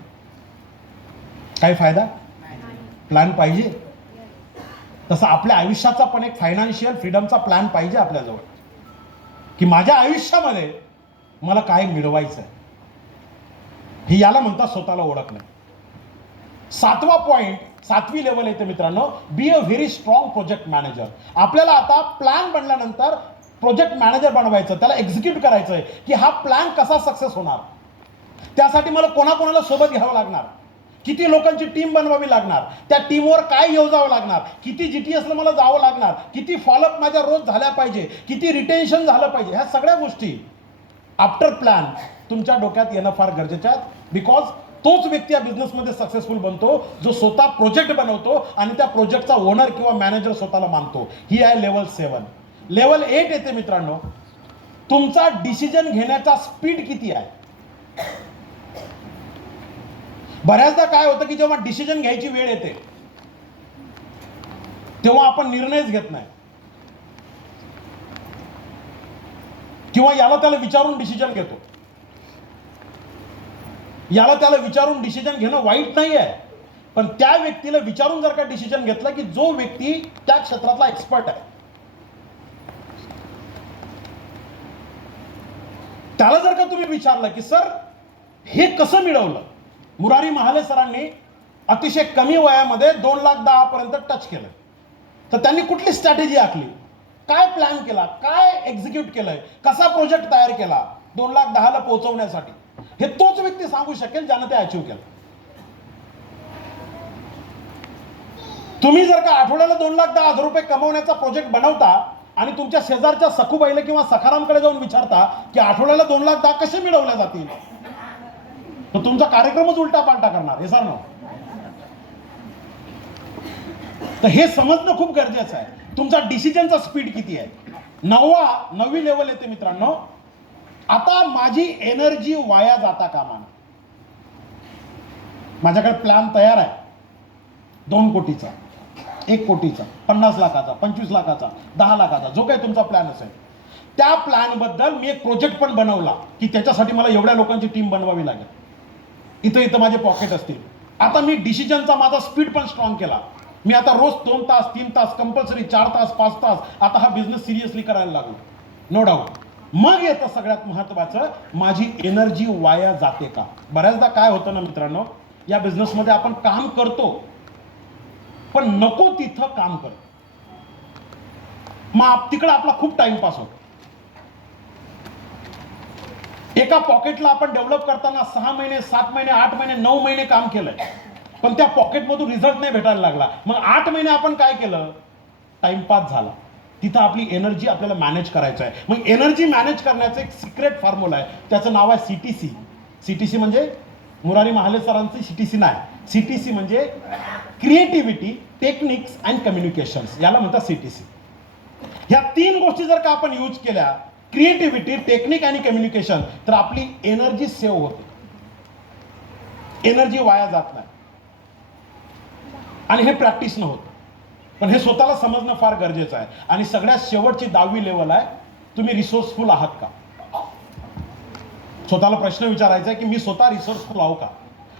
काय फायदा? प्लॅन पाहिजे. तसं आपल्या आयुष्याचा पण एक फायनान्शियल फ्रीडमचा प्लॅन पाहिजे आपल्याजवळ, की माझ्या आयुष्यामध्ये मला काय मिळवायचं आहे. हे याला म्हणतात स्वतःला ओळखणे. 7वा पॉइंट, 7वी लेवल येते मित्रांनो, be a very strong project manager. आपल्याला आता प्लॅन बनल्यानंतर प्रोजेक्ट मॅनेजर बनवायचं, त्याला एक्झिक्यूट करायचं आहे की हा प्लॅन कसा सक्सेस होणार. त्यासाठी मला कोणाकोणाला सोबत घ्यावं लागणार, किती लोकांची टीम बनवावी लागणार, त्या टीमवर काय योजावं लागणार, किती GTS ला मला जावं लागणार, किती फॉलोअप माझ्या रोज झाल्या पाहिजे, किती रिटेन्शन झालं पाहिजे, ह्या सगळ्या गोष्टी आफ्टर प्लॅन तुमच्या डोक्यात येणं फार गरजेचं आहे. बिकॉज तोच व्यक्ती या बिझनेसमध्ये सक्सेसफुल बनतो जो स्वतः प्रोजेक्ट बनवतो आणि त्या प्रोजेक्टचा ओनर किंवा मॅनेजर स्वतःला मानतो. ही आहे लेवल 7. लेवल 8 येते मित्रांनो, तुमचा डिसिजन घेण्याचा स्पीड किती आहे. बऱ्याचदा काय होतं की जेव्हा डिसिजन घ्यायची वेळ येते तेव्हा आपण निर्णयच घेत नाही, किंवा याला त्याला विचारून डिसिजन घेतो. याला त्याला विचारून डिसिजन घेणं वाईट नाही आहे, पण त्या व्यक्तीला विचारून जर का डिसिजन घेतला की जो व्यक्ती त्या क्षेत्रातला एक्सपर्ट आहे, त्याला जर का तुम्ही विचारलं की सर हे कसं मिळवलं. मुरारी महाले सरांनी अतिशय कमी वयामध्ये 2,10,000 पर्यंत टच केलं, तर त्यांनी कुठली स्ट्रॅटेजी आखली, काय प्लॅन केला, काय एक्झिक्यूट केलंय, कसा प्रोजेक्ट तयार केला 2,10,000 ला पोहोचवण्यासाठी, हे तोच व्यक्ती सांगू शकेल ज्यानं ते अचीव केलं. तुम्ही जर का आठवड्याला 2,10,000 रुपये कमवण्याचा प्रोजेक्ट बनवता आणि तुमच्या शेजारच्या सखूबाईला किंवा सखारामकडे जाऊन विचारता की आठवड्याला 2,10,000 कसे मिळवले जातील, तर तुमचा कार्यक्रमच उलटा पालटा करणार. हे सर ना, तर हे समजणं खूप गरजेचं आहे. तुमचा डिसिजनचा स्पीड किती आहे. 9वी लेवल येते मित्रांनो, आता माझी एनर्जी वाया जाता कामा नये. माझ्याकडे प्लॅन तयार आहे 2 कोटीचा, 1 कोटीचा, 50 लाखाचा, 25 लाखाचा, 10 लाखाचा, जो काही तुमचा प्लॅन असेल, त्या प्लॅन बद्दल मी एक प्रोजेक्ट पण बनवला की त्याच्यासाठी मला एवढ्या लोकांची टीम बनवावी लागेल, इथं माझे पॉकेट असतील. आता मी डिसिजनचा माझा स्पीड पण स्ट्रॉंग केला. मी आता रोज 2 तास 3 तास कंपल्सरी 4 तास 5 तास आता हा बिझनेस सिरियसली करायला लागलो, नो डाऊट. मग येतं सगळ्यात महत्वाचं, माझी एनर्जी वाया जाते का. बऱ्याचदा काय होतं ना मित्रांनो, या बिझनेसमध्ये आपण काम करतो पण नको तिथं काम करतो, मग तिकडं आपला खूप टाइमपास होतो. एका पॉकेटला आपण डेव्हलप करताना 6 महिने 7 महिने 8 महिने 9 महिने काम केलंय, पण त्या पॉकेटमधून रिझल्ट नाही भेटायला लागला. मग 8 महिने आपण काय केलं, टाइमपास झाला. तिथं आपली एनर्जी आपल्याला मॅनेज करायचं आहे. मग एनर्जी मॅनेज करण्याचं एक सिक्रेट फॉर्म्युला आहे, त्याचं नाव आहे सीटीसी. सीटीसी म्हणजे मुरारी महाले सरांची सीटीसी नाही, सीटीसी म्हणजे क्रिएटिव्हिटी, टेक्निक्स अँड कम्युनिकेशन्स, याला म्हणतात सीटीसी. ह्या 3 गोष्टी जर का आपण यूज केल्या, क्रिएटिव्हिटी, टेक्निक आणि कम्युनिकेशन, तर आपली एनर्जी सेव्ह होते, एनर्जी वाया जात नाही. आणि हे प्रॅक्टिस न होतं, पण हे स्वतःला समजणं फार गरजेचं आहे. आणि सगळ्यात शेवटची 10वी लेवल आहे, तुम्ही रिसोर्सफुल आहात का. स्वतःला प्रश्न विचारायचा आहे की मी स्वतः रिसोर्सफुल आहो का.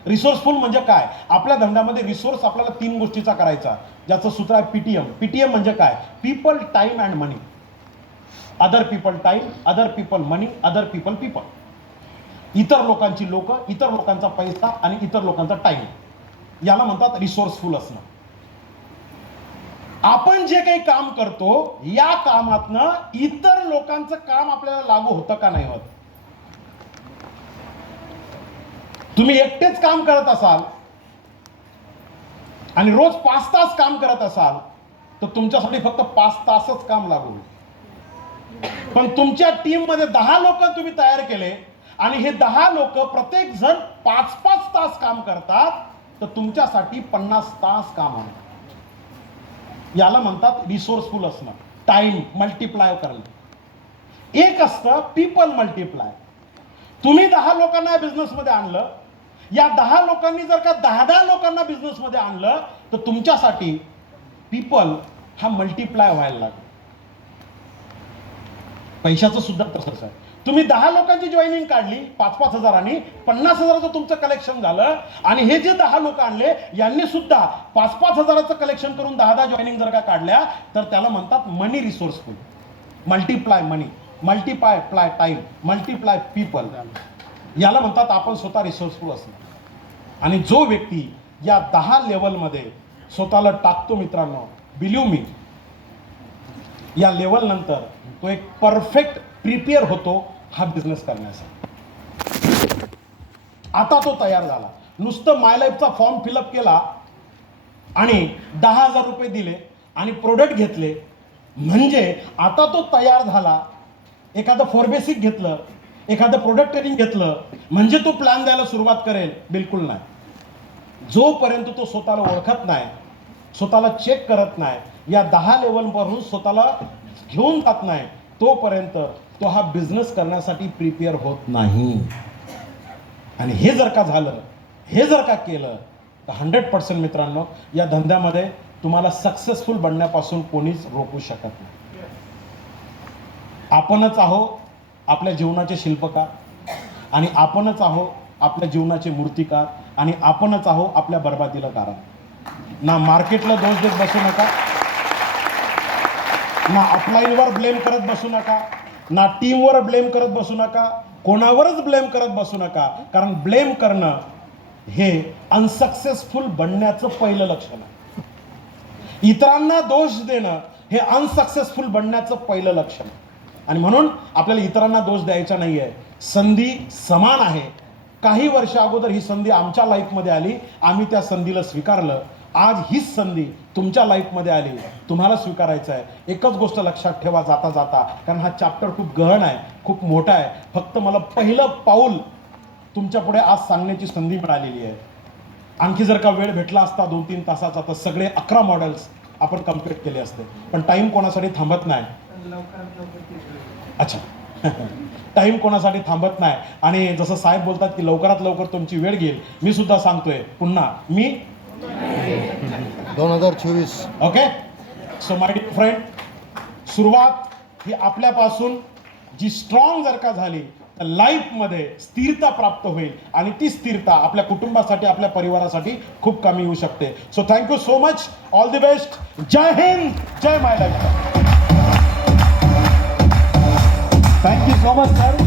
रिसोर्सफुल म्हणजे काय, आपल्या धंद्यामध्ये रिसोर्स आपल्याला 3 गोष्टीचा करायचा, ज्याचं सूत्र आहे पीटीएम. पीटीएम म्हणजे काय, people, time and money. Other people time, other people money, other people people. इतर लोकांची लोक, इतर लोकांचा पैसा आणि इतर लोकांचा टाइम, याला म्हणतात रिसोर्सफुल असणं. आपण जे काही काम करतो या कामातनं इतर लोकांचं काम आपल्याला लागू होतं का नाही होत. तुम्ही एकटेच काम करत असाल आणि रोज 5 तास काम करत असाल तर तुमच्यासाठी फक्त 5 तासच काम लागू होईल. पण तुमच्या टीम मध्ये 10 लोक तुम्ही तयार केले आणि हे 10 लोक प्रत्येक जण 5-5 तास काम करतात, तर तुमच्यासाठी 50 तास काम होणार. याला म्हणतात रिसोर्सफुल असणं, टाइम मल्टिप्लाय करणं. एक असतं पीपल मल्टिप्लाय. तुम्ही 10 लोकांना या बिझनेसमध्ये आणलं, या 10 लोकांनी जर का 10-10 लोकांना बिझनेसमध्ये आणलं, तर तुमच्यासाठी पीपल हा मल्टिप्लाय व्हायला लागला. पैशाचं सुद्धा तसंच आहे. तुम्ही 10 लोकांची जॉईनिंग काढली 5-5 हजारांनी, 50 हजाराचं तुमचं कलेक्शन झालं, आणि हे जे 10 लोक आणले यांनी सुद्धा 5-5 हजाराचं कलेक्शन करून 10-10 जॉईनिंग जर का काढल्या, तर त्याला म्हणतात मनी रिसोर्सफुल. मल्टिप्लाय मनी, मल्टिप्लाय टाइम, मल्टिप्लाय पीपल, याला म्हणतात आपण स्वतः रिसोर्सफुल असणं. आणि जो व्यक्ती या 10 लेवलमध्ये स्वतःला टाकतो मित्रांनो, बिलीव्ह मी, या लेवल नंतर तो एक परफेक्ट प्रिपेअर होतो हा बिझनेस करण्यासाठी. आता तो तयार झाला, नुसतं माय लाईफचा फॉर्म फिलअप केला आणि 10,000 रुपये दिले आणि प्रोडक्ट घेतले म्हणजे आता तो तयार झाला. एखादं फॉरबेसिक घेतलं, एखादं प्रोडक्ट ट्रेनिंग घेतलं म्हणजे तो प्लॅन द्यायला सुरुवात करेल, बिलकुल नाही. जोपर्यंत तो स्वतःला ओळखत नाही, स्वतःला चेक करत नाही, या 10 लेवलवरून स्वतःला घेऊन जात नाही, तोपर्यंत तो हा बिझनेस करण्यासाठी प्रिपेअर होत नाही. आणि हे जर का झालं, हे जर का केलं, तर 100% मित्रांनो या धंद्यामध्ये तुम्हाला सक्सेसफुल बनण्यापासून कोणीच रोखू शकत नाही. आपणच आहो आपल्या जीवनाचे शिल्पकार, आणि आपणच आहो आपल्या जीवनाचे मूर्तिकार, आणि आपणच आहो आपल्या बर्बादीला कारण. ना मार्केटला दोष देत बसू नका, ना अपलाईनवर ब्लेम करत बसू नका, ना टीमवर ब्लेम करत बसू नका, कोणावरच ब्लेम करत बसू नका. कारण ब्लेम करणं हे अनसक्सेसफुल बनण्याचं पहिलं लक्षण आहे. इतरांना दोष देणं हे अनसक्सेसफुल बनण्याचं पहिलं लक्षण आहे. आणि म्हणून आपल्याला इतरांना दोष द्यायचा नाही आहे. संधी समान आहे. काही वर्ष अगोदर ही संधी आमच्या लाईफमध्ये आली, आम्ही त्या संधीला स्वीकारलं. आज हीच संधी तुमच्या लाईफमध्ये आली, तुम्हाला स्वीकारायचं आहे. एकच गोष्ट लक्षात ठेवा जाता जाता, कारण हा चॅप्टर खूप गहन आहे, खूप मोठा आहे. फक्त मला पहिलं पाऊल तुमच्या पुढे आज सांगण्याची संधी मिळालेली आहे. आणखी जर का वेळ भेटला असता 2-3 तासाचा, तर सगळे 11 मॉडेल्स आपण कम्प्लीट केले असते. पण टाइम कोणासाठी थांबत नाही. अच्छा टाइम कोणासाठी थांबत नाही. आणि जसं साहेब बोलतात की लवकरात लवकर तुमची वेळ घेईल, मी सुद्धा सांगतोय पुन्हा, मी 2024. Okay. So my dear friend, सुरुवात ही आपल्यापासून जी स्ट्रॉंग जर का झाली लाईफमध्ये स्थिरता प्राप्त होईल आणि ती स्थिरता आपल्या कुटुंबासाठी आपल्या परिवारासाठी खूप कमी येऊ शकते. So thank you so much. All the best. Jai Hind. Jai my life. Thank you so much sir.